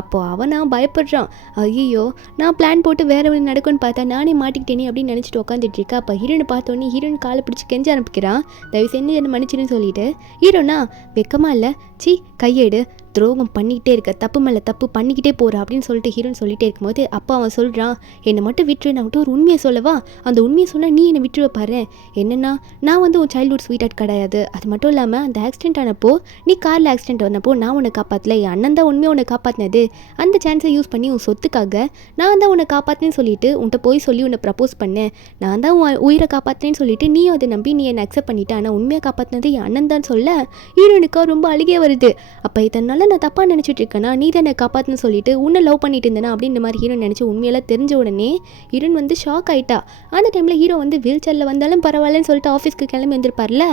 அப்போ அவனா பயப்படுறான். ஐயோ நான் பிளான் போட்டு வேற ஒன்று நடக்கும்னு பார்த்தா நானே மாட்டிக்கிட்டேனே அப்படின்னு நினைச்சிட்டு உட்காந்துட்டு இருக்கா. அப்ப ஹீரோனை பார்த்தோன்னே ஹீரோன் காலை பிடிச்சி கெஞ்ச ஆரம்பிக்கிறான். தயவு செஞ்சு என்ன மன்னிச்சிருன்னு சொல்லிட்டு. ஹீரோனா வெக்கமா இல்லை, சி கையெடு, துரோகம் பண்ணிக்கிட்டே இருக்க, தப்பு மேலே தப்பு பண்ணிக்கிட்டே போகிற அப்படின்னு சொல்லிட்டு ஹீரோன் சொல்லிட்டே இருக்கும்போது அப்போ அவன் சொல்கிறான், என்னை மட்டும் விட்டுரு, நான் மட்டும் ஒரு உண்மையை சொல்லவா, அந்த உண்மையை சொன்னால் நீ என்னை விட்டுருவ பாரு. என்னென்னா நான் வந்து உன் சைல்ட்ஹுட் ஸ்வீட் ஹார்ட் கிடையாது. அது மட்டும் இல்லாமல் அந்த ஆக்சிடென்ட் ஆனப்போ நீ காரில் ஆக்சிடென்ட் வந்தப்போ நான் உன்னை காப்பாற்றல, என் அண்ணன் தான் உண்மையாக உன்னை காப்பாற்றினது. அந்த சான்ஸை யூஸ் பண்ணி உன் சொத்துக்காக நான் தான் உன்னை காப்பாற்றினேன்னு சொல்லிட்டு உன்கிட்ட போய் சொல்லி உன்னை ப்ரப்போஸ் பண்ணேன். நான் தான் உன் உயிரை காப்பாற்றினேன்னு சொல்லிட்டு நீயும் அதை நம்பி நீ என்னை அக்செப்ட் பண்ணிட்டேன். ஆனால் உண்மையாக காப்பாற்றினது என் அண்ணன் தான் சொல்ல ஹீரோனுக்கா ரொம்ப அழுகே வருது. அப்போ இதனால நான் தப்பாக நினச்சிட்டு இருக்கேன்னா நீ தான் என்னை காப்பாற்றுன்னு சொல்லிட்டு உன்னை லவ் பண்ணிட்டு இருந்தேனா அப்படின்ற மாதிரி ஹீரோன் நினச்சி உண்மையெல்லாம் தெரிஞ்ச உடனே ஹீரோன் வந்து ஷாக் ஆகிட்டா. அந்த டைமில் ஹீரோ வந்து வீல் சேரில் வந்தாலும் பரவாயில்லன்னு சொல்லிட்டு ஆஃபீஸ்க்கு கிளம்பி வந்திருப்பார்ல,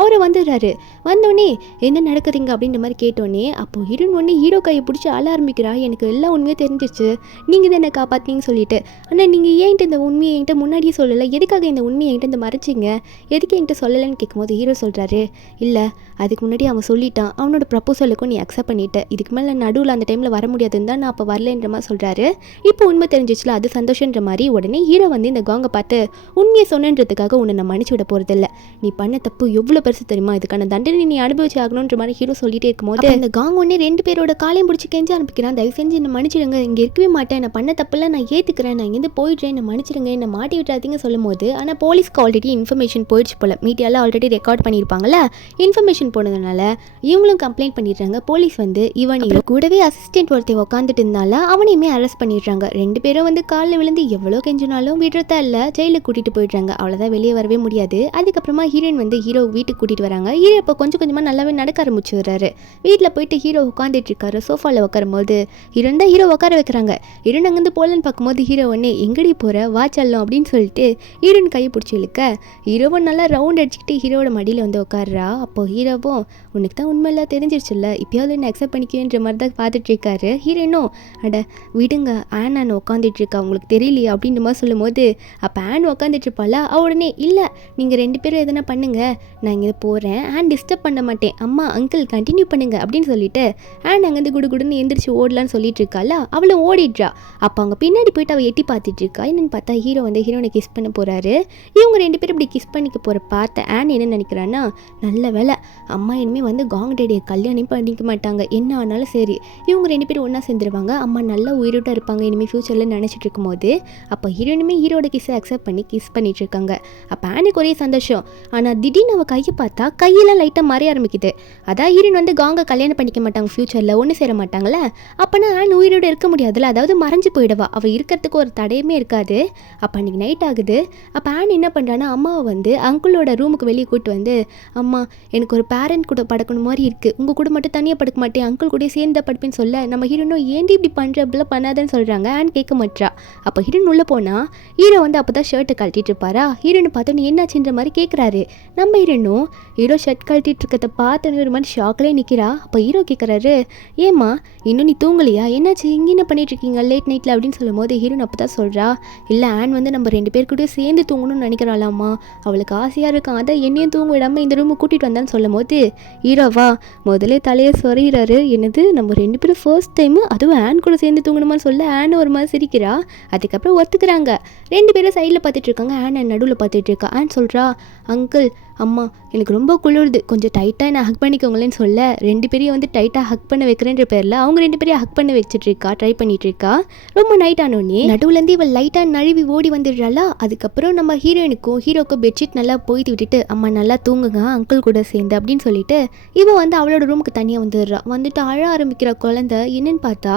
அவரை வந்துடுறாரு. வந்தோடனே என்ன நடக்குதுங்க அப்படின்ற மாதிரி கேட்டோடனே அப்போது ஹீரோன் ஒன்று ஹீரோ கையை பிடிச்சி அழ ஆரம்பிக்கிறா. எனக்கு எல்லாம் உண்மையாக தெரிஞ்சிச்சு, நீங்கள் தான் என்னை காப்பாற்றினீங்கன்னு சொல்லிட்டு. ஆனால் நீங்கள் ஏன்ட்டு இந்த உண்மையை என்கிட்ட முன்னாடியே சொல்லலை, எதுக்காக இந்த உண்மையை என்கிட்ட இந்த மறைச்சிங்க, எதுக்கு என்கிட்ட சொல்லலைன்னு கேட்கும்போது ஹீரோ சொல்கிறாரு, இல்லை அதுக்கு முன்னாடி அவன் சொல்லிட்டான், அவனோட ப்ரப்போசலுக்கும் நீ அக்செப்ட் பண்ணிட்ட, இதுக்கு மேலே நடுவில் அந்த டைமில் வர முடியாதுன்னு தான் நான் அப்போ வரலன்ற மாதிரி சொல்கிறாரு. இப்போ உண்மை தெரிஞ்சிச்சுல, அது சந்தோஷன்ற மாதிரி உடனே ஹீரோ வந்து இந்த காங்கை பார்த்து உண்மையை சொன்னன்றதுக்காக உன்னை நான் மன்னிச்சு விட போகிறதில்ல, நீ பண்ண தப்பு எவ்வளோ பெருசு தெரியுமா, இதுக்கான தண்டனை நீ அனுபவிச்சு ஆகணுன்ற மாதிரி ஹீரோ சொல்லிட்டே இருக்கும்போது இந்த காங்க ஒன்னே ரெண்டு பேரோட காலையும் பிடிச்சி கெஞ்ச ஆரம்பிக்கிறான். தயவு செஞ்சு என்னை மன்னிச்சிடுங்க, இங்கே இருக்கவே மாட்டேன், நான் பண்ண தப்புலாம் நான் ஏற்றுக்கிறேன், நான் இங்கேருந்து போயிடுறேன், என்னை மன்னிச்சிடுங்க, என்னை மாட்டி விட்டுறாதீங்க சொல்லும் போது ஆனால் போலீஸ்க்கு ஆல்ரெடி இன்ஃபர்மேஷன் போயிடுச்சு போல, மீடியாவில் ஆல்ரெடி ரெக்கார்ட் பண்ணியிருப்பாங்கல்ல, இன்ஃபர்மேஷன் போனதுனால இவங்களும் கம்ப்ளைண்ட் பண்ணிடுறாங்க. போலீஸ் வந்து இவனையும் கூடவே அசிஸ்டன்ட் ஒருத்தர் உட்காந்துட்டு இருந்தால அவனையுமே அரெஸ்ட் பண்ணிடுறாங்க. ரெண்டு பேரும் வந்து காலில் விழுந்து எவ்வளோ கெஞ்சினாலும் விடுறதா இல்லை, ஜெயிலுக்கு கூட்டிகிட்டு போயிடுறாங்க. அவ்வளோதான், வெளியே வரவே முடியாது. அதுக்கப்புறமா ஹீரோயின் வந்து ஹீரோ வீட்டுக்கு கூட்டிகிட்டு வராங்க. ஹீரோ இப்போ கொஞ்சம் கொஞ்சமாக நல்லாவே நடக்க ஆரம்பிச்சுடுறாரு. வீட்டில் போயிட்டு ஹீரோ உட்காந்துட்டு இருக்காரு. சோஃபாவில் உட்காரும்போது ஹீரோன் தான் ஹீரோ உட்கார வைக்கிறாங்க. ஹீரோன் அங்கேருந்து போகலன்னு பார்க்கும்போது ஹீரோ ஒன்று எங்கடி போகிற வாச்சல்லும் அப்படின்னு சொல்லிட்டு ஹீரோயின் கையை பிடிச்சி இழுக்க ஹீரோவும் நல்லா ரவுண்ட் அடிச்சுக்கிட்டு ஹீரோட மடியில் வந்து உட்காடுறா. அப்போது ஹீரோவும் உனக்கு தான் உண்மையெல்லாம் தெரிஞ்சிருச்சுல்ல, இப்போயாவது என்ன அக்செப்ட் பண்ணிக்குவேன்ற மாதிரி தான் பார்த்துட்டு இருக்காரு. ஹீரோனும் அட விடுங்க, ஆன் உட்காந்துட்டு இருக்கா, உங்களுக்கு தெரியலையா அப்படின்ற மாதிரி சொல்லும் போது அப்போ ஆன் உட்காந்துட்டு இருப்பாளா, உடனே இல்லை நீங்கள் ரெண்டு பேரும் எதனா பண்ணுங்க, நான் இங்கே போகிறேன், ஆன் டிஸ்டர்ப் பண்ண மாட்டேன், அம்மா அங்கிள் கண்டினியூ பண்ணுங்க அப்படின்னு சொல்லிட்டு ஆன் அங்கேருந்து குடுன்னு எந்திரிச்சு ஓடலான்னு சொல்லிட்டு இருக்காளா, அவளும் ஓடிடுறா. அப்போ அவங்க பின்னாடி போயிட்டு அவள் எட்டி பார்த்துட்டு இருக்கா. என்னன்னு பார்த்தா ஹீரோ வந்து ஹீரோனை கிஸ் பண்ண போகிறாரு. இவங்க ரெண்டு பேரும் இப்படி கிஸ் பண்ணிக்க போகிற பார்த்த ஆன் என்ன நினைக்கிறான்னா, நல்ல வேலை அம்மா இனிமேல் வந்து காங் டேடியை கல்யாணம் பண்ணிக்க மாட்டாங்க, என்ன ஆனாலும் சரி இவங்க ரெண்டு பேரும் ஒன்றா சேர்ந்துருவாங்க, அம்மா நல்லா உயிரோட்டாக இருப்பாங்க இனிமேல் ஃப்யூச்சரில் நினச்சிட்டு இருக்கும்போது அப்போ ஹீரோனுமே ஹீரோட கிஸ்ஸை அக்செப்ட் பண்ணி கிஸ் பண்ணிட்டு இருக்காங்க. அப்போ ஆனுக்கு ஒரே சந்தோஷம். ஆனால் திடீர்னு அவள் கையை பார்த்தா கையெல்லாம் லைட்டாக மாறிய ஆரம்பிக்குது. அதான் ஹீரோன் வந்து காங்கை கல்யாணம் பண்ணிக்க மாட்டாங்க, ஃப்யூச்சரில் ஒன்று சேர மாட்டாங்களே, அப்போனா ஆன் உயிரோடு இருக்க முடியாதுல்ல, அதாவது மறைஞ்சு போயிடுவா, அவள் இருக்கிறதுக்கு ஒரு தடையுமே இருக்காது. அப்போ அன்றைக்கி நைட் ஆகுது. அப்போ ஆன் என்ன பண்ணுறான்னா அம்மாவை வந்து அங்கிளோட ரூமுக்கு வெளியே கூப்பிட்டு வந்து, அம்மா எனக்கு ஒரு பேரண்ட் கூட படுக்கணும் மாதிரி இருக்குது, உங்கள் கூட மட்டும் தனியாக படுக்க மாட்டேன், அங்கிள் கூட சேர்ந்து படுப்பேன்னு சொல்ல நம்ம ஹீரோனும் ஏன்டி இப்படி பண்ணுற அப்படிலாம் பண்ணாதன்னு சொல்கிறாங்க. ஆன் கேட்க மாட்டா. அப்போ ஹீரோன் உள்ளே போனால் ஹீரோ வந்து அப்போ தான் ஷர்ட்டை கழட்டிட்டு இருப்பாரா. ஹீரோனை பார்த்தோன்னு என்னாச்சுன்ற மாதிரி கேட்குறாரு. நம்ம ஹீரோனும் ஹீரோ ஷர்ட் கழட்டிட்டு இருக்கிறத பார்த்தோன்னே ஒரு மாதிரி ஷாக்லேயே நிற்கிறா. அப்போ ஹீரோ கேட்குறாரு, ஏம்மா இன்னும் நீ தூங்கலையா, என்னாச்சு இங்கே என்ன பண்ணிட்டு இருக்கீங்க லேட் நைட்டில் அப்படின்னு சொல்லும் போது ஹீரோன் அப்போ தான் சொல்கிறா, இல்லை ஆன் வந்து நம்ம ரெண்டு பேர் கூட சேர்ந்து தூங்கணும்னு நினைக்கிறாளாம்மா, அவளுக்கு ஆசையாக இருக்கும், அதை என்னையும் தூங்க விடாமல் இந்த ரூமுக்கு கூட்டிகிட்டு வந்தான்னு சொல்லும் போது ஹீரோவா முதலே தலையை சொறையிறாரு. என்னது நம்ம ரெண்டு பேரும் ஃபர்ஸ்ட் டைமு அதுவும் ஆன் கூட சேர்ந்து தூங்கணுமான்னு சொல்ல ஆன் ஒரு மாதிரி சிரிக்கிறா. அதுக்கப்புறம் ஒத்துக்கிறாங்க. ரெண்டு பேரும் சைடில் பார்த்துட்டு இருக்காங்க. ஆன் நடுவில் பார்த்துட்டு இருக்கா. ஆன் சொல்கிறா, அங்கிள் அம்மா எனக்கு ரொம்ப குளிருது, கொஞ்சம் டைட்டாக என்ன ஹக் பண்ணிக்கோங்களேன்னு சொல்ல ரெண்டு பேரையும் வந்து டைட்டாக ஹக் பண்ண வைக்கிறேன்ற பேரில் அவங்க ரெண்டு பேரையும் ஹக் பண்ண வச்சுட்டு இருக்கா, ட்ரை பண்ணிட்டு இருக்கா. ரொம்ப நைட் ஆனோடனே நடுவுலேருந்து இவள் லைட்டாக நழுவி ஓடி வந்துடுறாளா. அதுக்கப்புறம் நம்ம ஹீரோயினுக்கும் ஹீரோக்கும் பெட்ஷீட் நல்லா போய்த்து விட்டுட்டு அம்மா நல்லா தூங்குங்க அங்கிள் கூட சேர்ந்து அப்படின்னு சொல்லிட்டு இவன் வந்து அவளோட ரூமுக்கு தனியாக வந்துடுறா. வந்துட்டு அழ ஆரம்பிக்கிற குழந்தை. என்னன்னு பார்த்தா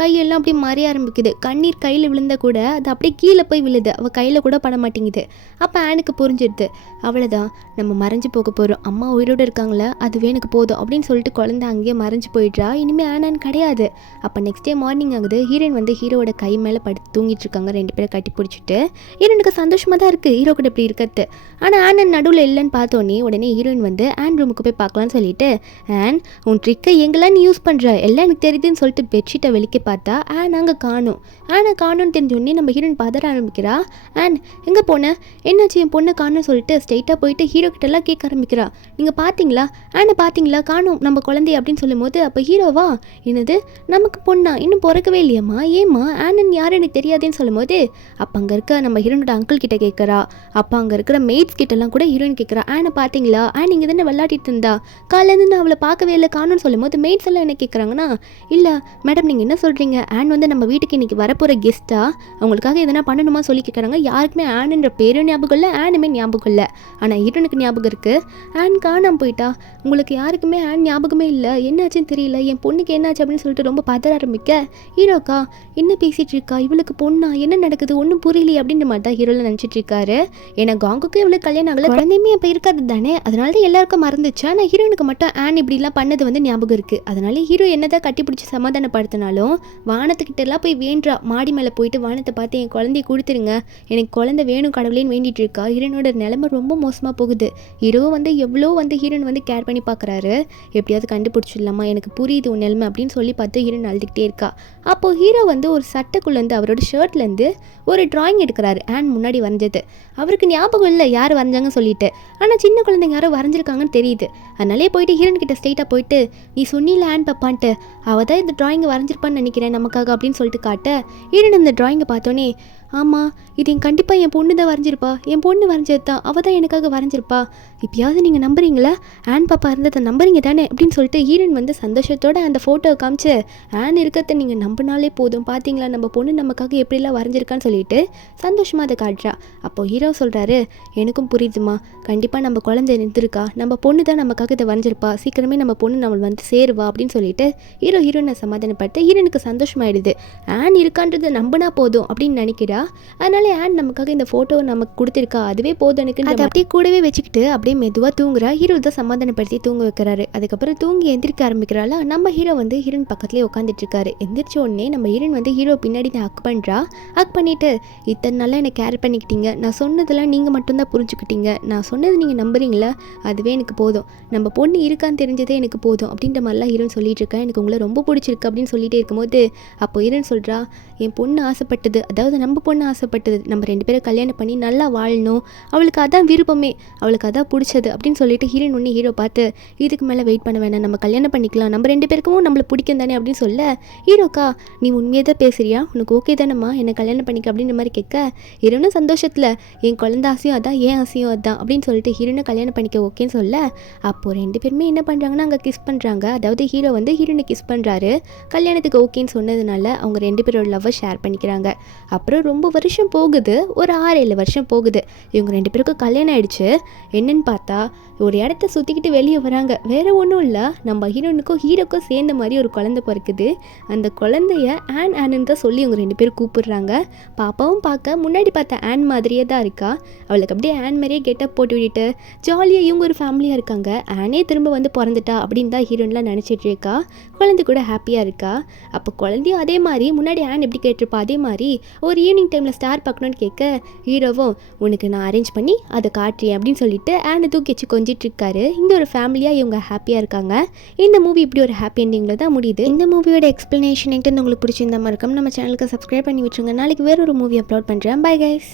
கையெல்லாம் அப்படியே மறைய ஆரம்பிக்குது. கண்ணீர் கையில் விழுந்த கூட அது அப்படியே கீழே போய் விழுது, அவள் கையில் கூட பட மாட்டேங்குது. அப்போ ஆனுக்கு புரிஞ்சிடுது, அவ்வளோதான் நம்ம மறைஞ்சு போக போகிறோம், அம்மா உயிரோடு இருக்காங்களே அதுவே எனக்கு போதும் அப்படின்னு சொல்லிட்டு குழந்தை அங்கேயே மறைஞ்சு போயிடுறா. இனிமேல் ஆனான்னு கிடையாது. அப்போ நெக்ஸ்ட் டே மார்னிங் ஆகுது. ஹீரோயின் வந்து ஹீரோவோட கை மேலே படுத்து தூங்கிட்டு இருக்காங்க, 2 பேரை கட்டி பிடிச்சிட்டு. ஹீரோனுக்கு சந்தோஷமாக தான் இருக்குது ஹீரோ கூட இப்படி இருக்கிறது. ஆனால் ஆனன் நடுவில் இல்லைன்னு பார்த்தோன்னே உடனே ஹீரோயின் வந்து ஆன் ரூமுக்கு போய் பார்க்கலான்னு சொல்லிட்டு, ஆன் உன் ட்ரிக்கை எங்கெல்லாம் நீ யூஸ் பண்ணுற எல்லாம் எனக்கு தெரியுதுன்னு சொல்லிட்டு பெட்ஷீட்டை வெளிக்க பார்த்தா ஆன் அங்கே காணும். ஆனை காணும்னு தெரிஞ்சோடனே நம்ம ஹீரோயின் பதற ஆரம்பிக்கிறா. ஆன் எங்கே போனேன், என்னாச்சு என் பொண்ணை காணும்னு சொல்லிட்டு ஸ்ட்ரெயிட்டாக போயிட்டு ஹீரோ கிட்டலாம் கேட்க ஆரம்பிக்கிறா. நீங்கள் பார்த்தீங்களா ஆனை பார்த்தீங்களா காணும் நம்ம குழந்தை அப்படின்னு சொல்லும் போது, அப்போ ஹீரோவா என்னது நமக்கு பொண்ணா இன்னும் பிறக்கவே இல்லையம்மா, ஏம்மா ஆனன் யார் எனக்கு தெரியாதுன்னு சொல்லும் போது, அப்போ அங்கே இருக்க நம்ம ஹீரோனோட அங்கிள் கிட்ட கேட்குறா. அப்போ அங்கே இருக்கிற மெய்ட்ஸ் கிட்டலாம் கூட ஹீரோயின் கேட்குறா, ஆனை பார்த்தீங்களா, ஆன் இங்கே தானே விளையாடிட்டு இருந்தா, காலையிலேருந்து நான் அவளை பார்க்கவே இல்லை காணும்னு சொல்லும் போது மெய்ட்ஸ் எல்லாம் என்ன கேட்குறாங்கன்னா, இல்லை மேடம் நீங்கள் என்ன சொல்கிறீங்க, ஆன் வந்து நம்ம வீட்டுக்கு இன்றைக்கி வரப்போகிற கெஸ்ட்டா, அவங்களுக்காக எதனா பண்ணணுமா சொல்லி கேட்குறாங்க. யாருக்குமே ஆனுன்ற பேரும் ஞாபகம் இல்லை, ஆனுமே ஞாபகம் இல்லை. ஆனால் ஹீரோனுக்கு ஞாபகம் இருக்குது. ஆன் காணாமல் போயிட்டா, உங்களுக்கு யாருக்குமே ஆன் ஞாபகமே இல்லை, என்னாச்சுன்னு தெரியல, என் பொண்ணுக்கு என்னாச்சு அப்படின்னு சொல்லிட்டு ரொம்ப பதற ஆரம்பிக்க, ஹீரோக்கா என்ன பேசிகிட்டு இருக்கா, இவளுக்கு பொண்ணா, என்ன நடக்குது ஒன்றும் புரியலையே அப்படின்ற மாதிரி தான் ஹீரோவில் நினச்சிட்டு இருக்காரு. ஏன்னா காங்குக்கும் இவளுக்கு கல்யாணம் ஆகலை, குழந்தையுமே அப்போ இருக்காது தானே, அதனால தான் எல்லாருக்கும் மறந்துச்சு. ஆனால் ஹீரோனுக்கு மட்டும் ஆன் இப்படிலாம் பண்ணது வந்து ஞாபகம் இருக்குது. அதனால ஹீரோ என்னதான் கட்டி பிடிச்சி சமாதானப்படுத்தினாலும் வானத்துக்கிட்ட எல்லாம் போய் வேண்டா, மாடி மேலே போயிட்டு வானத்தை பார்த்து என் குழந்தைய கொடுத்துருங்க, எனக்கு குழந்தை வேணும் கடவுளேன்னு வேண்டிட்டு இருக்கா. ஹீரோனோட நிலைமை ரொம்ப மோசமாக போகுது. ஹீரோவும் வந்து எவ்வளோ வந்து ஹீரோன் வந்து கேர் பண்ணி பார்க்குறாரு, எப்படியாவது கண்டுபிடிச்சிடலாமா, எனக்கு புரியுது உன் நிலைமை அப்படின்னு சொல்லி பார்த்து ஹீரோன் அழுதுகிட்டே இருக்கா. அப்போது ஹீரோ வந்து ஒரு சட்டைக்குள்ளேருந்து அவரோட ஷர்ட்லேருந்து ஒரு டிராயிங் எடுக்கிறாரு, ஆன் முன்னாடி வரைஞ்சது. அவருக்கு ஞாபகம் இல்லை யார் வரைஞ்சாங்கன்னு சொல்லிட்டு, ஆனால் சின்ன குழந்தைங்க யாரோ வரைஞ்சிருக்காங்கன்னு தெரியுது. அதனாலே போயிட்டு ஹீரோன் கிட்ட ஸ்ட்ரெயிட்டாக போயிட்டு, நீ சொன்னில ஆன் பாப்பான்ட்டு, அவள் தான் இந்த டிராயிங்கை வரைஞ்சிருப்பான்னு நினைக்கிறேன் நமக்காக அப்படின்னு சொல்லிட்டு காட்ட, ஹீரோன் அந்த டிராயிங்கை பார்த்தோன்னே, ஆமாம் இது கண்டிப்பாக என் பொண்ணு தான் வரைஞ்சிருப்பா, என் பொண்ணு வரைஞ்சது தான், அவள் தான் எனக்காக வரைஞ்சிருப்பா, இப்போயாவது நீங்கள் நம்புறீங்களா, ஆன் பாப்பா இருந்ததை நம்புறீங்க தானே அப்படின்னு சொல்லிட்டு ஹீரோயின் வந்து சந்தோஷத்தோடு அந்த ஃபோட்டோவை காமிச்சு, ஆன் இருக்கிறத நீங்கள் நம்பினாலே போதும், பார்த்தீங்களா நம்ம பொண்ணு நமக்காக எப்படிலாம் வரைஞ்சிருக்கான்னு சொல்லிட்டு சந்தோஷமாக அதை காட்டுறா. அப்போது ஹீரோ சொல்கிறாரு, எனக்கும் புரியுதுமா, கண்டிப்பாக நம்ம குழந்தை நின்றுருக்கா, நம்ம பொண்ணு தான் நமக்காக இதை வரைஞ்சிருப்பா, சீக்கிரமே நம்ம பொண்ணு நம்ம வந்து சேருவா அப்படின்னு சொல்லிட்டு ஹீரோயினை சமாதானப்பட்டு ஹீரோனுக்கு சந்தோஷமாயிடுது. ஆன் இருக்கான்றதை நம்பினா போதும் அப்படின்னு நினைக்கிறா. அதனால ஆன் நமக்காக இந்த ஃபோட்டோவை நமக்கு கொடுத்துருக்கா, அதுவே போதும் எனக்கு, அதை அப்படியே கூடவே வச்சுக்கிட்டு அப்படியே மெதுவாக தூங்குறா. ஹீரோ தான் சமாதானப்படுத்தி தூங்க வைக்கிறாரு. அதுக்கப்புறம் தூங்கி எந்திரிக்க ஆரம்பிக்கிறாள். நம்ம ஹீரோ வந்து ஹீரோயின் பக்கத்துலேயே உட்காந்துட்டு இருக்காரு. எந்திரிச்ச உடனே நம்ம ஹீரோயின் வந்து ஹீரோ பின்னாடி தான் ஹக் பண்ணுறா. ஹக் பண்ணிட்டு, இத்தனை நாளாக என்னை கேர் பண்ணிக்கிட்டீங்க, நான் சொன்னதெல்லாம் நீங்கள் மட்டும்தான் புரிஞ்சுக்கிட்டீங்க, நான் சொன்னது நீங்கள் நம்புறீங்களா, அதுவே எனக்கு போதும், நம்ம பொண்ணு இருக்கான்னு தெரிஞ்சதே எனக்கு போதும் அப்படின்ற மாதிரிலாம் ஹீரோயின் சொல்லிட்டு இருக்கேன், எனக்கு உங்களை ரொம்ப பிடிச்சிருக்கு அப்படின்னு சொல்லிட்டே இருக்கும்போது, அப்போ ஹீரோயின் சொல்கிறா, என் பொண்ணு ஆசைப்பட்டது, அதாவது நம்ம பொண்ணு ஆசைப்பட்டது, நம்ம 2 பேரும் கல்யாணம் பண்ணி நல்லா வாழணும், அவளுக்கு அதான் விருப்பமே, அவளுக்கு அதான் பிடிச்சது அப்படின்னு சொல்லிட்டு ஹீரோயின் ஒன்று ஹீரோ பார்த்து, இதுக்கு மேலே வெயிட் பண்ண வேணாம், நம்ம கல்யாணம் பண்ணிக்கலாம், நம்ம 2 பேருக்கும் நம்மளை பிடிக்கும் தானே அப்படின்னு சொல்ல, ஹீரோக்கா நீ உண்மையே தான் பேசுறியா, உனக்கு ஓகே தானம்மா என்னை கல்யாணம் பண்ணிக்க அப்படின்ற மாதிரி கேட்க, ஹீரோனும் சந்தோஷத்தில் என் குழந்தை ஆசையும் அதான் ஏன் ஆசையும் அதான் அப்படின்னு சொல்லிட்டு ஹீரோனை கல்யாணம் பண்ணிக்க ஓகேன்னு சொல்ல, அப்போது 2 பேருமே என்ன பண்ணுறாங்கன்னா அங்கே கிஸ் பண்ணுறாங்க. அதாவது ஹீரோ வந்து ஹீரோனை கிஸ் பண்ணுறாரு. கல்யாணத்துக்கு ஓகேன்னு சொன்னதுனால அவங்க 2 பேரோட லவ்வை ஷேர் பண்ணிக்கிறாங்க. அப்புறம் ரொம்ப வருஷம் போகுது, ஒரு 6-7 வருஷம் போகுது. இவங்க 2 பேருக்கும் கல்யாணம் ஆயிடுச்சு. என்னன்னு பார்த்தா ஒரு இடத்த சுற்றிக்கிட்டு வெளியே வராங்க. வேறு ஒன்றும் இல்லை, நம்ம ஹீரோனுக்கும் ஹீரோக்கும் சேர்ந்த மாதிரி ஒரு குழந்தை பிறக்குது. அந்த குழந்தைய ஆன்னு தான் சொல்லி இவங்க 2 பேரும் கூப்பிடுறாங்க. பாப்பாவும் பார்க்க முன்னாடி பார்த்த ஆன் மாதிரியே தான் இருக்கா. அவளுக்கு அப்படியே ஆன் மாதிரியே கெட்டப் போட்டு விட்டுட்டு ஜாலியாக இவங்க ஒரு ஃபேமிலியாக இருக்காங்க. ஆனே திரும்ப வந்து பிறந்துட்டா அப்படின்னு தான் ஹீரோன்லாம் நினச்சிட்டு இருக்கா. குழந்தை கூட ஹாப்பியாக இருக்கா. அப்போ குழந்தையும் அதே மாதிரி முன்னாடி ஆன் எப்படி கேட்டிருப்பா அதே மாதிரி ஒரு ஈவினிங் டைமில் ஸ்டார் பார்க்கணுன்னு கேட்க, ஹீரோவும் உனக்கு நான் அரேஞ்ச் பண்ணி அதை காட்டுறேன் அப்படின்னு சொல்லிட்டு ஆனை தூக்கி வச்சு கொஞ்சிட்டு இருக்காரு. இங்கே ஒரு ஃபேமிலியாக இவங்க ஹாப்பியாக இருக்காங்க. இந்த மூவி இப்படி ஒரு ஹாப்பி எண்டிங்கில் தான் முடியுது. இந்த மூவியோட எக்ஸ்ப்ளனேஷன் என்கிட்ட உங்களுக்கு பிடிச்சிருந்த மாதிரி இருக்கும். நம்ம சேனலுக்கு சப்ஸ்கிரைப் பண்ணி விட்டுருங்க. நாளைக்கு வேற ஒரு மூவி அப்லோட் பண்ணுறேன். Bye guys.